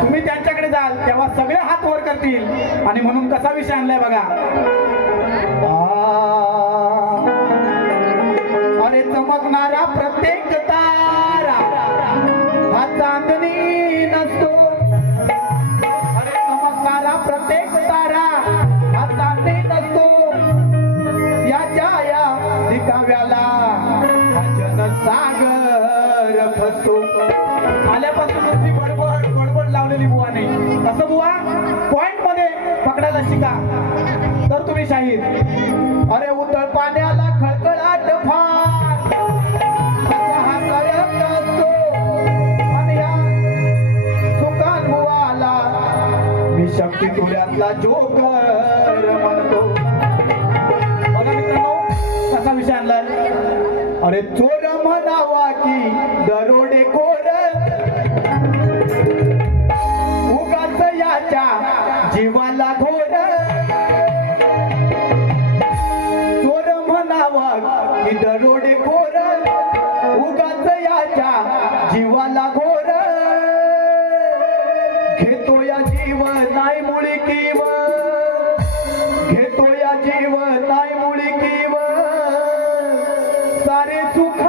तुम्ही त्यांच्याकडे जाल तेव्हा सगळे हात वर करतील. आणि म्हणून कसा विषय आणलाय बघा. अरे चमकणारा प्रत्येक तारा हा चांदणी नसतो. अरे चमकणारा प्रत्येक तारा हा चांदणी नसतो. याच्या या दिखाव्याला जनसागर फसतो. आल्यापासून नुसती बडबड बडबड लावलेली बुवा नाही. असं बुवा पॉइंट मध्ये पकडायला शिका तर तुम्ही शाहीर. अरे उतळ पाण्याला खळखळाट फार हा करत असतो. आणि या सुकान बुवाला मी शक्ती तुऱ्यातला जोकर म्हणतो. बघा मित्रांनो कसा विषय आणलाय. अरे चोर म्हणावा की दरोडेखोर, उगाच याच्या जीवाला घोर. चोर म्हणावा की दरोडेखोर, उगाच याच्या जीवाला घोर. घेतो या जीव नाही मुळी किव, घेतो या जीव नाही मुळी किव. सारे सुख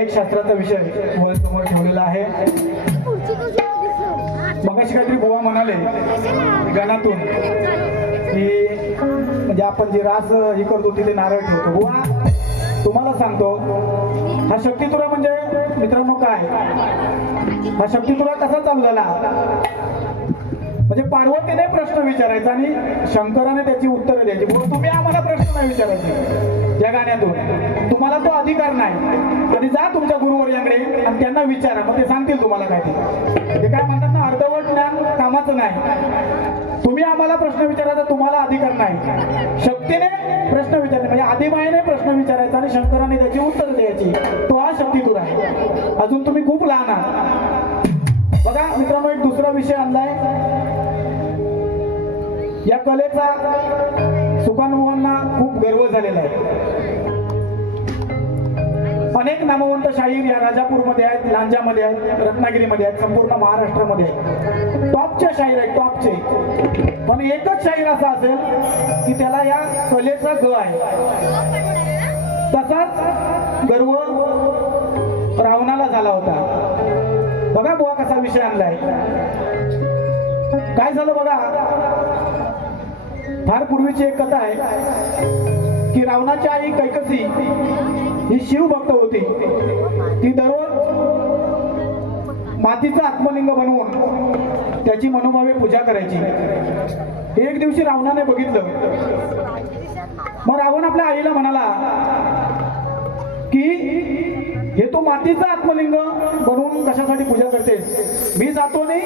एक शास्त्राचा विषय वर समोर ठेवलेला आहे. मगाशी काहीतरी बुवा म्हणाले गाण्यातून की म्हणजे आपण जे रास हे करतो तिथे नारळ ठेवतो. बुवा तुम्हाला सांगतो हा शक्तितुरा म्हणजे मित्रांनो काय, हा शक्तितुरा कसा चाललेला म्हणजे पार्वतीने प्रश्न विचारायचा आणि शंकराने त्याची उत्तरं द्यायची. म्हणून तुम्ही आम्हाला प्रश्न नाही विचारायचे या गाण्यातून, तुम्हाला तो अधिकार नाही. आणि जा तुमच्या गुरुवर्यांकडे आणि त्यांना विचारा, मग ते सांगतील तुम्हाला काय. ते काय म्हणतात ना, अर्धवट ज्ञान कामाचं नाही. तुम्ही आम्हाला प्रश्न विचारायचा तुम्हाला अधिकार नाही. शक्तीने प्रश्न विचारले म्हणजे आदिमायेने प्रश्न विचारायचा आणि शंकराने त्याची उत्तर द्यायची. तो हा शक्तितुरा आहे. अजून तुम्ही खूप लहान आहात. बघा मित्रांनो, एक दुसरा विषय आणलाय. या कलेचा सुकानुभवांना खूप गर्व झालेला आहे. अनेक नामवंत शाहीर या राजापूरमध्ये आहेत, लांजामध्ये आहेत, रत्नागिरीमध्ये आहेत, संपूर्ण महाराष्ट्रामध्ये आहेत. टॉपचे शाहीर आहेत, टॉपचे. पण एकच शाहीर असा असेल की त्याला या कलेचा ग आहे. तसाच गर्व रावणाला झाला होता. बघा बुवा कसा विषय आणलाय. काय झालं बघा, फार पूर्वीची एक कथा आहे की रावणाची आई कैकसी ही शिवभक्त होती. ती दररोज मातीचं आत्मलिंग बनवून त्याची मनोभावे पूजा करायची. एक दिवशी रावणाने बघितलं. मग रावण आपल्या आईला म्हणाला की हे तो मातीचं आत्मलिंग बनवून कशासाठी पूजा करतेस? मी जातो नाही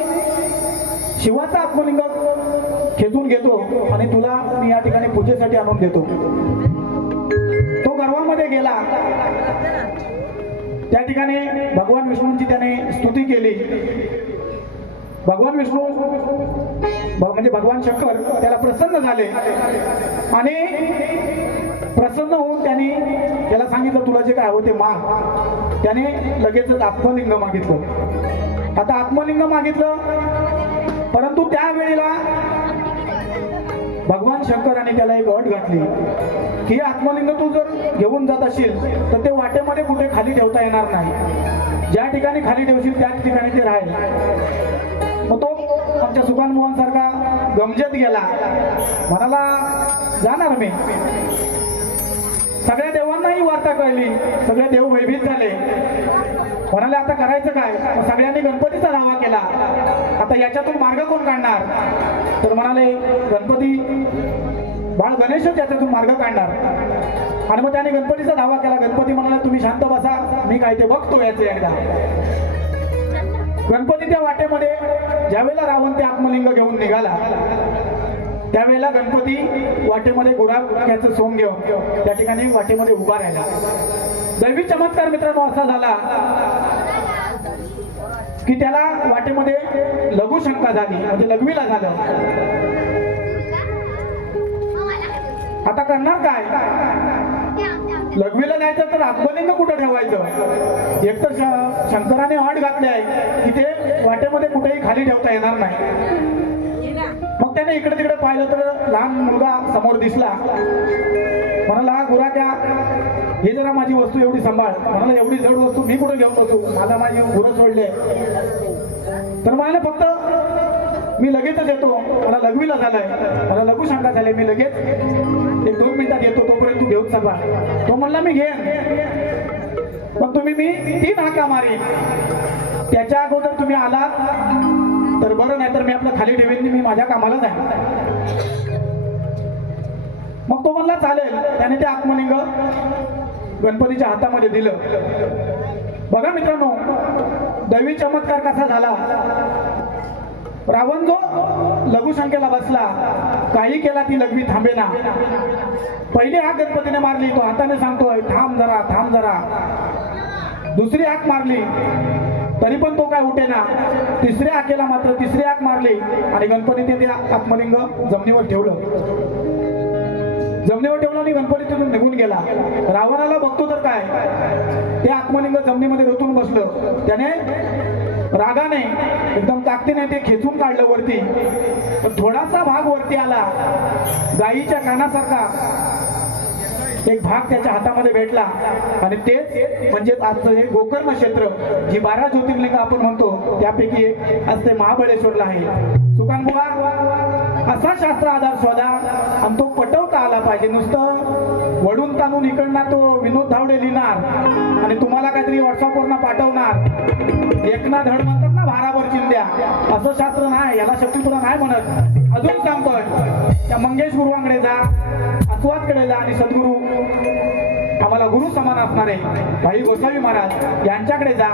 शिवाचा आत्मलिंग खेचून घेतो आणि तुला मी या ठिकाणी पूजेसाठी आणून देतो. तो गर्वामध्ये गेला. त्या ठिकाणी भगवान विष्णूंची त्याने स्तुती केली. भगवान विष्णू म्हणजे भगवान शंकर त्याला प्रसन्न झाले आणि प्रसन्न होऊन त्यांनी त्याला सांगितलं तुला जे काय हवं ते माग. त्याने लगेचच आत्मलिंग मागितलं. आता आत्मलिंग मागितलं, परंतु त्यावेळेला भगवान शंकराने त्याला एक अट घातली की आत्मलिंग तू जर घेऊन जात असेल तर ते वाटेमध्ये कुठे खाली ठेवता येणार नाही. ज्या ठिकाणी खाली ठेवशील त्याच ठिकाणी ते राहील. मग तो आमच्या सुकान मोहन सारखा गमजत गेला. म्हणाला जाणार मी. सगळ्या देवांनाही वार्ता कळली. सगळे देव भयभीत झाले. म्हणाले आता करायचं काय? मग सगळ्यांनी गणपतीचा दावा केला. आता याच्यातून मार्ग कोण काढणार? तर म्हणाले गणपती बाळ गणेशच याच्यातून मार्ग काढणार. आणि मग त्याने गणपतीचा दावा केला. गणपती म्हणाला तुम्ही शांत बसा, मी काय ते बघतो याचं एकदा. गणपती त्या वाटेमध्ये ज्यावेळेला रावण ते आत्मलिंग घेऊन निघाला त्यावेळेला गणपती वाटेमध्ये गुराख्याचं सोंग घेऊन त्या ठिकाणी वाटेमध्ये उभा राहिला. दैवी चमत्कार मित्रांनो असा झाला की त्याला वाटेमध्ये लघुशंका झाली, म्हणजे लघवीला झालं. आता करणार काय? लघवीला जायचं तर आत्मलिंग कुठं ठेवायचं? एक तर शंकराने अट घातली आहे की ते वाटेमध्ये कुठेही खाली ठेवता येणार नाही. मग त्याने इकडे तिकडे पाहिलं तर लहान मुलगा समोर दिसला. म्हणाला हा गुराख्या हे जरा माझी वस्तू एवढी सांभाळ. म्हणाला एवढी जड वस्तू मी कुठे घेऊन बसू? मला माझी गुरं सोडले. तर म्हणाले फक्त मी लगेचच येतो, मला लघवीला झालाय, मला लघु शंका झाली, मी लगेच 1-2 मिनिटात येतो, तोपर्यंत तू घेऊन सांभाळ. तो म्हणला मी घेईन, पण तुम्ही मी 3 हाका मारी. त्याच्या अगोदर तुम्ही आलात तर बरं, नाही तर मी आपलं खाली ठेवेन, मी माझ्या कामाला जाईन. मग तो म्हणला चालेल. त्याने ते आत्मलिंग गणपतीच्या हातामध्ये दिलं. बघा मित्रांनो दैवी चमत्कार कसा झाला. रावण जो लघुशंकेला बसला, काही केला ती लघवी थांबेना. पहिली हाक गणपतीने मारली, तो हाताने सांगतोय थांब जरा, थांब जरा. दुसरी हाक मारली तरी पण तो काय उठेना. तिसऱ्या हाकेला मात्र तिसरी हाक मारली आणि गणपतीने ते आत्मलिंग जमिनीवर ठेवलं. जमिनीवर ठेवलं आणि गणपती तिथून निघून गेला. रावणाला बघतो तर काय, ते आत्मलिंग जमिनीमध्ये रोतून बसलं. त्याने रागाने एकदम ताकदीने ते खेचून काढलं वरती. पण थोडासा भाग वरती आला, गायीच्या कानासारखा एक भाग त्याच्या हातामध्ये भेटला. आणि तेच म्हणजे आजचं हे गोकर्ण क्षेत्र, जी 12 ज्योतिर्लिंग आपण म्हणतो त्यापैकी एक आज ते महाबळेश्वरला आहे. सुकानबुवा असा शास्त्र आधार शोधा आणि तो पटवता आला पाहिजे. नुसतं वडून ताणून इकडनं तो विनोद धावडे लिहिणार आणि तुम्हाला काहीतरी व्हॉट्सअपवरनं पाठवणार. एकना धड म्हणतात ना भारावर चिंध्या, असं शास्त्र नाही. याला शक्तीपुरा नाही म्हणत. अजून सांगतोय त्या मंगेश गुरुवांकडे जा, अस्वादकडे जा आणि सद्गुरू आम्हाला गुरु समान असणारे भाई गोसावी महाराज यांच्याकडे जा.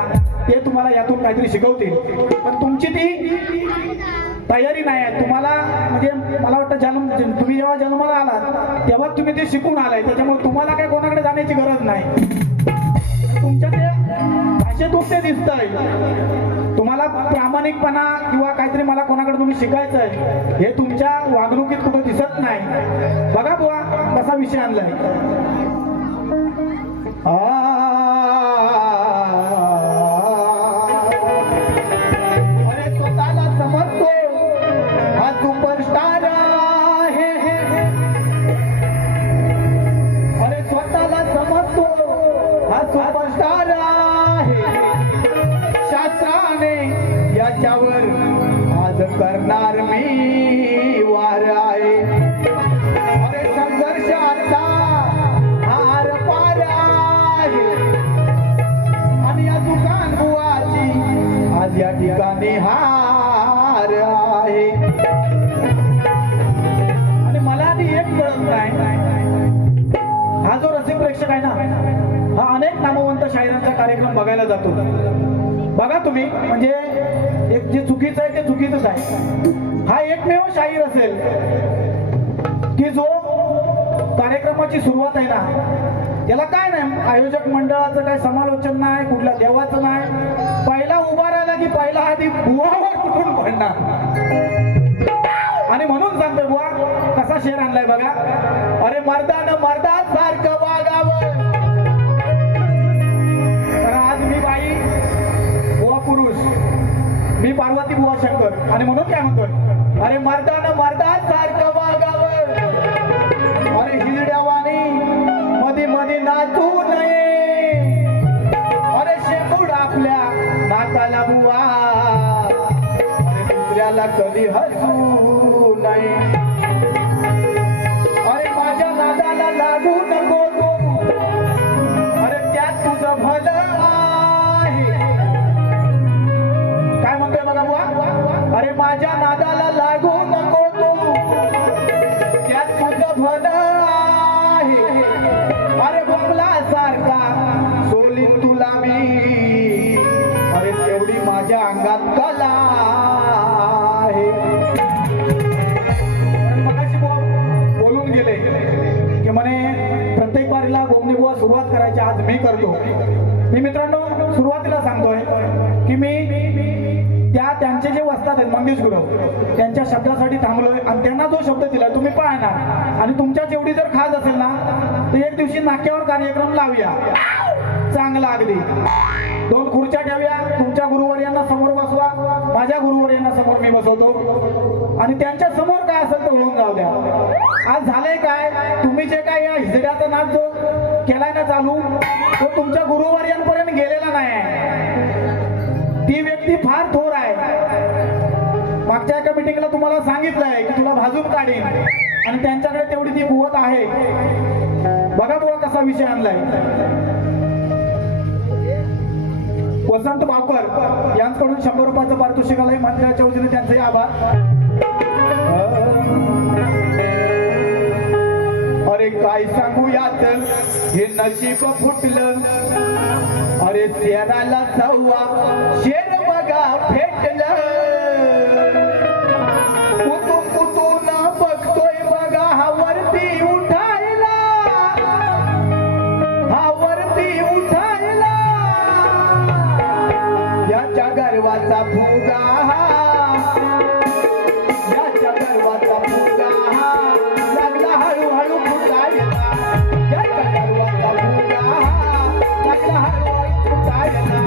ते तुम्हाला यातून काहीतरी शिकवतील. पण तुमची ती तयारी नाही आहे. तुम्हाला म्हणजे मला वाटतं तुम्ही जेव्हा जन्माला आलात तेव्हा तुम्ही ते शिकून आलाय. त्याच्यामुळे तुम्हाला काय कोणाकडे जाण्याची गरज नाही. तुमच्या ते भाषेतून ते दिसतंय. तुम्हाला प्रामाणिकपणा किंवा काहीतरी मला कोणाकडे तुम्ही शिकायचंय हे तुमच्या वागणुकीत कुठं दिसत नाही. बघा बुवा कसा विषय आणलाय. कार्यक्रम बघायला जातो. बघा तुम्ही, म्हणजे एक जे चुकीचं आहे ते चुकीचंच आहे. हा एकमेव शाहीर असेल की जो कार्यक्रमाची सुरुवात आहे ना, त्याला काय नाही, आयोजक मंडळाचं काय समालोचन नाही, कुठल्या देवाचं नाही, पहिला उभा राहिला की पहिला आधी बुवावर कुठून पडणार. आणि म्हणून सांगतोय बुवा, कसा शेर आणलाय बघा. अरे मर्दानं मर्दात सारखं वागावं. तर आज मी बाई, बुवा पुरुष, मी पार्वती बुवा शंकर, आणि म्हणून काय म्हणतोय, अरे मर्दानं मर्दात सारखं वागावं. अरे हिरड्यावानी मध्ये मध्ये नाचू नये. अरे शेपूड आपल्या नाकाला बुवा, अरे दुसऱ्याला कधी हसू नये. अरे माझ्या नादाला लागू नको तू, अरे त्यात तुझं भलं आहे. काय म्हणतोय बघा बुवा, अरे माझ्या नादाला लागू नको तू, त्यात तुझं भलं आहे. अरे बंगला सारखा सोलीन तुला मी, अरे तेवढी माझ्या अंगात कला आहे. मगाशी बोलून गेले की म्हणे प्रत्येक बारीला गोमनी बुवा सुरुवात करायची, आज मी करतो. मी मित्रांनो सुरुवातीला सांगतोय की मी त्यांचे जे वस्ताद आहेत मंगेश गुरव, त्यांच्या शब्दासाठी थांबलोय आणि त्यांना जो शब्द दिलाय तुम्ही पाहणार. आणि तुमच्या जेवढी जर खास असेल ना, तर एक दिवशी नाक्यावर कार्यक्रम लावूया चांगला. अगदी 2 खुर्च्या ठेवूया, तुमच्या गुरुवर्यांना समोर बसवा, माझ्या गुरुवर्यांना समोर मी बसवतो, आणि त्यांच्या समोर काय असेल तर ओळखून जाऊ द्या. आज झालंय काय, तुम्ही जे काय या हिजड्याचा नाच जो केलाय ना चालू, तो तुमच्या गुरुवर्यांपर्यंत गेलेला नाही. ती व्यक्ती फार थोर आहे. मागच्या एका मीटिंगला तुम्हाला सांगितलंय की तुला भाजून काढीन, आणि त्यांच्याकडे तेवढी ती कुवत आहे. बघा बुवा कसा विषय आणलाय. वसंत भावकर यांच्याकडून 100 रुपयाचं पारितोषिक आलंय. मंदिराच्या वतीने त्यांचे आभार. अरे काय सांगू यात हे नशीब फुटलं. अरे शेराला सव्वा शेर बघा भेटलं. कुतून कुतून बघतोय बघा हा वरती उठायला, हा वरती उठायला. याच्या गर्वाचा फुगा, याच्या गर्वाचा फुगा लागला हळूहळू फुटायला. याच्या गर्वाचा फुगा लागला हळूहळू फुटायला.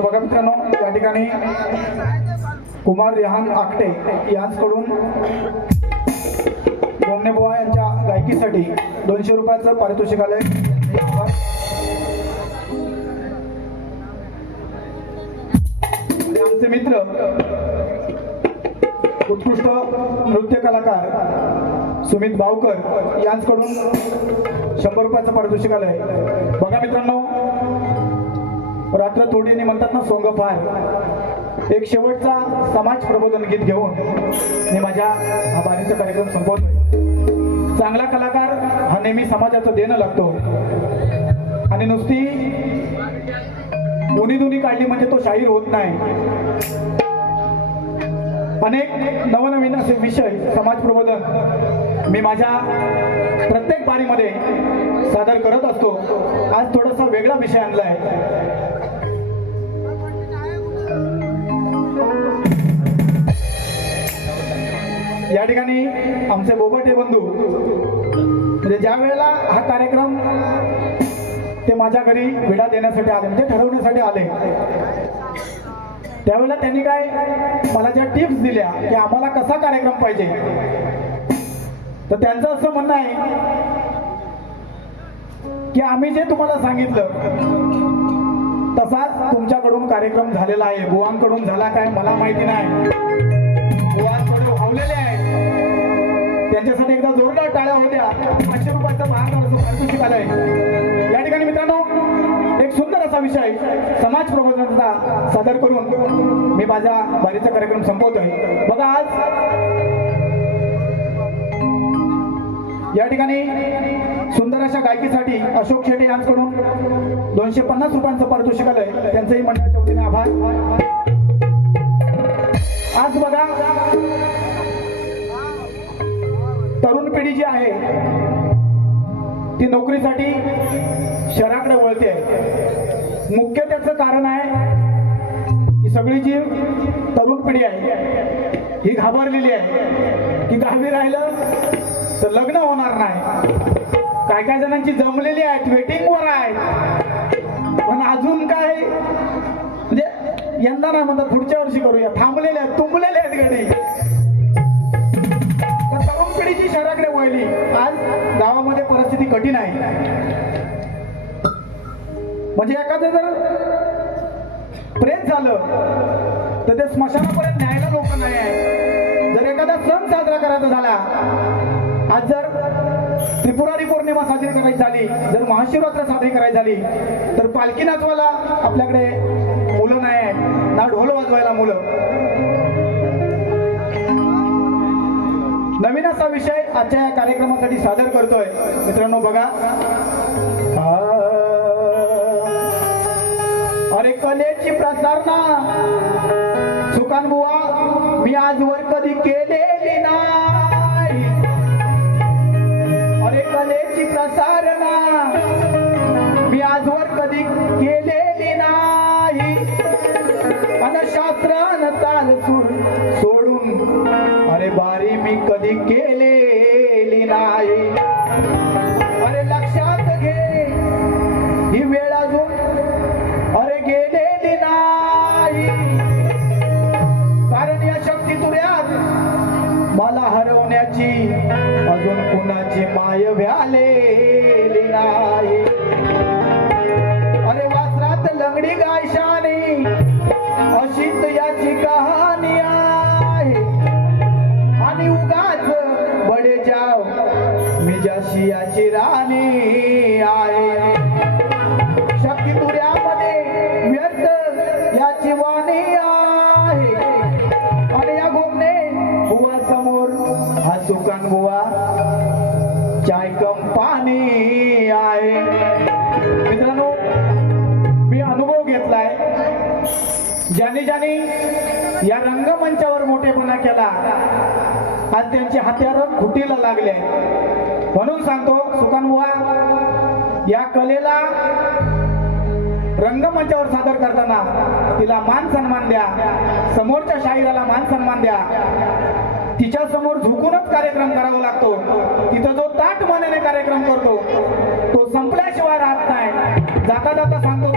तर बघा मित्रांनो, या ठिकाणी कुमार रेहान आकटे यांच्याकडून गोमने बुवा यांच्या गायकीसाठी 200 रुपयाचं पारितोषिक आलंय. आमचे मित्र उत्कृष्ट नृत्य कलाकार सुमित भावकर यांच्याकडून 100 रुपयाचं पारितोषिक आलंय. बघा मित्रांनो, रात्र थोडीने म्हणतात ना सोंग फार, एक शेवटचा समाज प्रबोधन गीत घेऊन मी माझ्या हा बारीचा कार्यक्रम संपवतोय. चांगला कलाकार हा नेहमी समाजाचं देणं लागतो आणि नुसती उनी काढली म्हणजे तो शाहीर होत नाही. अनेक नवनवीन असे विषय समाज प्रबोधन मी माझ्या प्रत्येक बारीमध्ये सादर करत असतो. आज थोडासा वेगळा विषय आणलाय. या ठिकाणी आमचे बोबटे बंधू म्हणजे ज्या वेळेला हा कार्यक्रम ते माझ्या घरी विडा देण्यासाठी आले, म्हणजे ठरवण्यासाठी आले, त्यावेळेला त्यांनी काय मला ज्या टिप्स दिल्या की आम्हाला कसा कार्यक्रम पाहिजे, तर त्यांचं असं म्हणणं आहे की आम्ही जे तुम्हाला सांगितलं तसाच तुमच्याकडून कार्यक्रम झालेला आहे. बुवांकडून झाला काय मला माहिती नाही, बुवांकडून भावलेले आहे. त्यांच्यासाठी एकदा जोरदार टाळ्या होत्या. 500 रुपयाचा पारितोषिक आलंय. या ठिकाणी मित्रांनो, एक सुंदर असा विषय समाज प्रबोधनाचा सादर करून मी माझ्या बारीचा कार्यक्रम संपवतोय. बघा, आज या ठिकाणी सुंदर अशा गायकीसाठी अशोक शेटे यांच्याकडून 250 रुपयांचं पारितोषिक आलंय. त्यांचंही मंडळाच्या वतीने आभार. आज बघा, तरुण पिढी जी आहे ती नोकरीसाठी शहराकडे वळते. मुख्य त्याचं कारण आहे की सगळी जी तरुण पिढी आहे ही घाबरलेली आहे की गावी राहिलं तर लग्न होणार नाही. काय काय जणांची जमलेली आहेत, वेटिंगवर आहेत, पण अजून काय म्हणजे यंदा नाही म्हणतात पुढच्या वर्षी करूया, थांबलेले आहेत, तुंबलेले आहेत गडी. तरुण पिढीची शहराकडे वळली. आज गावामध्ये परिस्थिती कठीण आहे. म्हणजे एखादं जर प्रेम झालं तर ते स्मशानापर्यंत न्यायला लोक नाही आहे. जर एखादा सण साजरा करायचा झाला, आज जर त्रिपुरारी पौर्णिमा साजरी करायची झाली, जर महाशिवरात्र साजरी करायची झाली, तर पालखी नाचवायला आपल्याकडे मुलं नाही आहेत, ना ढोल वाजवायला मुलं. नवीन असा विषय आजच्या या कार्यक्रमासाठी सादर करतोय. मित्रांनो बघा, अरे कलेची प्रसारणा सुकान बुवा मी आजवर कधी केलेली नाही. अरे कलेची प्रसारणा मी आजवर कधी केलेली नाही. अनशास्त्रान ताल सूर सोडून अरे बारी मी कधी केलेली नाही. अरे लक्षात घे ही वेळ अजून अरे गेलेली नाही. कारण या शक्ती तुऱ्यात मला हरवण्याची अजून कुणाची माय व्यालेली नाही. अरे वासरात लंगडी गायशानी अशीच याची कहाणी आहे. आणि उगाच बडे जाव मी जशी याची राणी आहे. शक्ती तुऱ्यामध्ये व्यर्थ याची वाणी आहे. आणि या गोमने बुवा समोर हा सुकान बुवा चाय कम पाणी आहे. मित्रांनो, मी अनुभव घेतलाय. ज्याने ज्याने या रंगमंचावर मोठेपणा केला आज त्यांचे हत्यार खुटीला लागले. म्हणून सांगतो सुकान बुवा, या कलेला रंगमंचावर सादर करताना तिला मान सन्मान द्या, समोरच्या शाहिराला मान सन्मान द्या. तिच्या समोर झुकूनच कार्यक्रम करावा लागतो. तिथं जो ताट मानेने कार्यक्रम करतो तो संपल्याशिवाय राहत नाही. जाता जाता सांगतो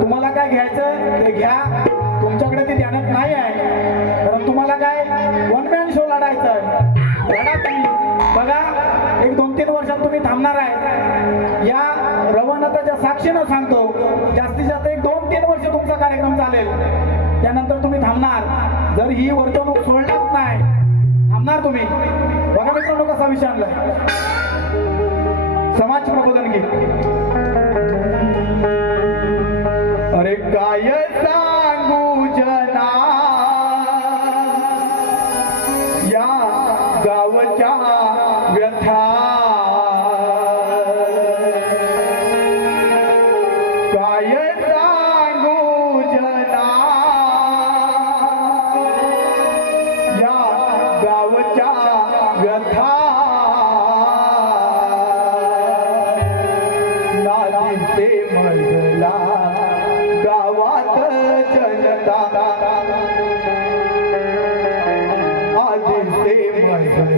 तुम्हाला काय घ्यायचं ते तर घ्या, तुमच्याकडे ते ध्यानात नाही आहे, कारण तुम्हाला काय वन मॅन शो लढायचा आहे. लढा तुम्ही. बघा, एक 2-3 वर्षात तुम्ही थांबणार आहे. या रवनाथाच्या साक्षीनं सांगतो, जास्तीत जास्त एक 2-3 वर्ष तुमचा कार्यक्रम चालेल, त्यानंतर तुम्ही थांबणार. जर ही वर्तणूक सोडणार नाही, थांबणार तुम्ही. बघा मित्रांनो कसा विषय आणलाय. समाज प्रबोधन गीत. अरे काय सांगू जना या गावच्या व्यथा, काय सांगू जना या गावच्या व्यथा, नादिसे मजला गावात जनता, आदिसे मजला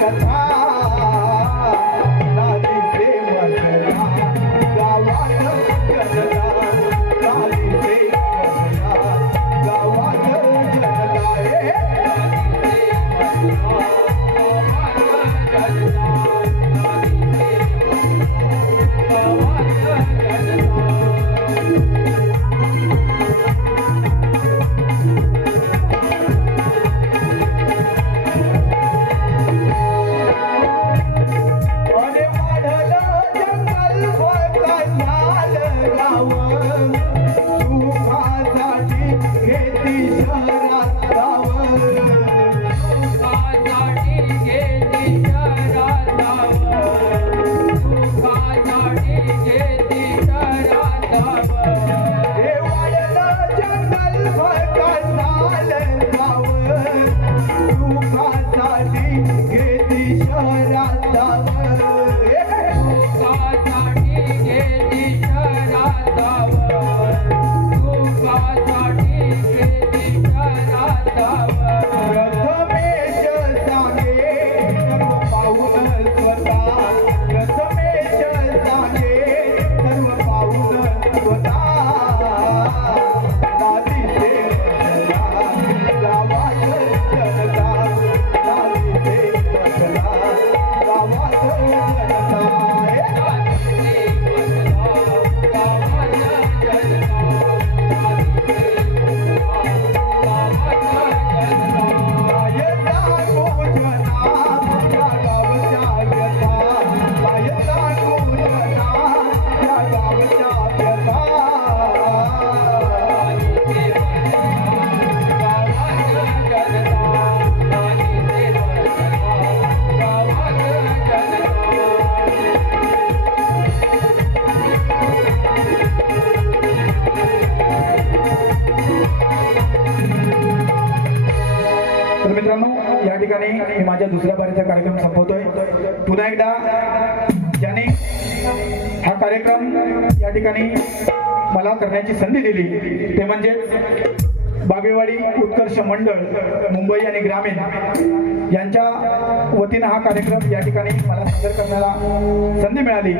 कथा नादी प्रेम गावा ठिकाणी मी माझ्या दुसऱ्या बारीचा कार्यक्रम संपवतोय. पुन्हा एकदा ज्याने हा कार्यक्रम या ठिकाणी मला करण्याची संधी दिली ते म्हणजे बागेवाडी उत्कर्ष मंडळ मुंबई आणि ग्रामीण यांच्या वतीनं हा कार्यक्रम या ठिकाणी मला सादर करण्याला संधी मिळाली.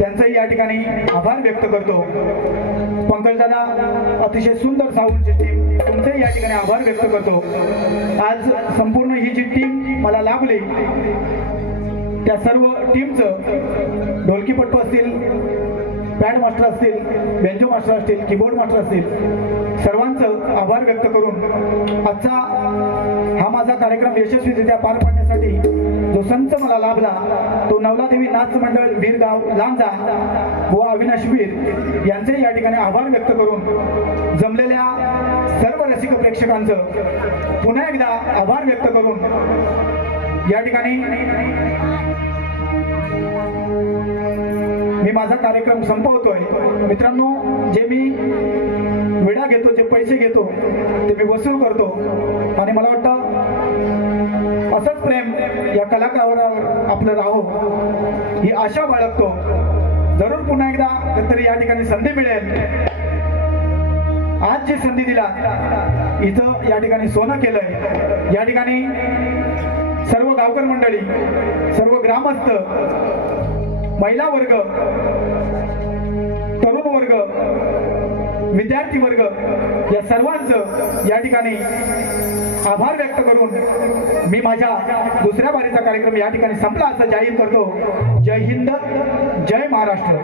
त्यांचंही या ठिकाणी आभार व्यक्त करतो. पंकजदादा, अतिशय सुंदर साऊंड सिस्टीम, तुमचेही या ठिकाणी आभार व्यक्त करतो. आज संपूर्ण ही जी टीम मला लाभली त्या सर्व टीमचं, ढोलकीपट्टू असतील, पॅड मास्टर असतील, बेंजो मास्टर असतील, कीबोर्ड मास्टर असतील, सर्वांचं आभार व्यक्त करून आजचा हा माझा कार्यक्रम यशस्वीरित्या पार पाडण्यासाठी जो संच मला लाभला तो नवलादेवी नाच मंडळ वीरगाव लांजा व अविनाश वीर यांचे या ठिकाणी आभार व्यक्त करून जमलेल्या सर्व रसिक प्रेक्षकांचं पुन्हा एकदा आभार व्यक्त करून या ठिकाणी मी माझा कार्यक्रम संपवतोय. मित्रांनो, जे मी विडा घेतो, जे पैसे घेतो ते मी वसूल करतो आणि मला वाटतं असंच प्रेम या कलाकारावर आपलं राहो ही आशा बाळगतो. जरूर पुन्हा एकदा कधीतरी या ठिकाणी संधी मिळेल. आज जी संधी दिला इथं या ठिकाणी सोनं केलंय. या ठिकाणी सर्व गावकर मंडळी, सर्व ग्रामस्थ, महिला वर्ग, तरुण वर्ग, विद्यार्थी वर्ग या सर्वांचं या ठिकाणी आभार व्यक्त करून मी माझ्या दुसऱ्या बारीचा कार्यक्रम या ठिकाणी संपला असं जाहीर करतो. जय हिंद, जय महाराष्ट्र.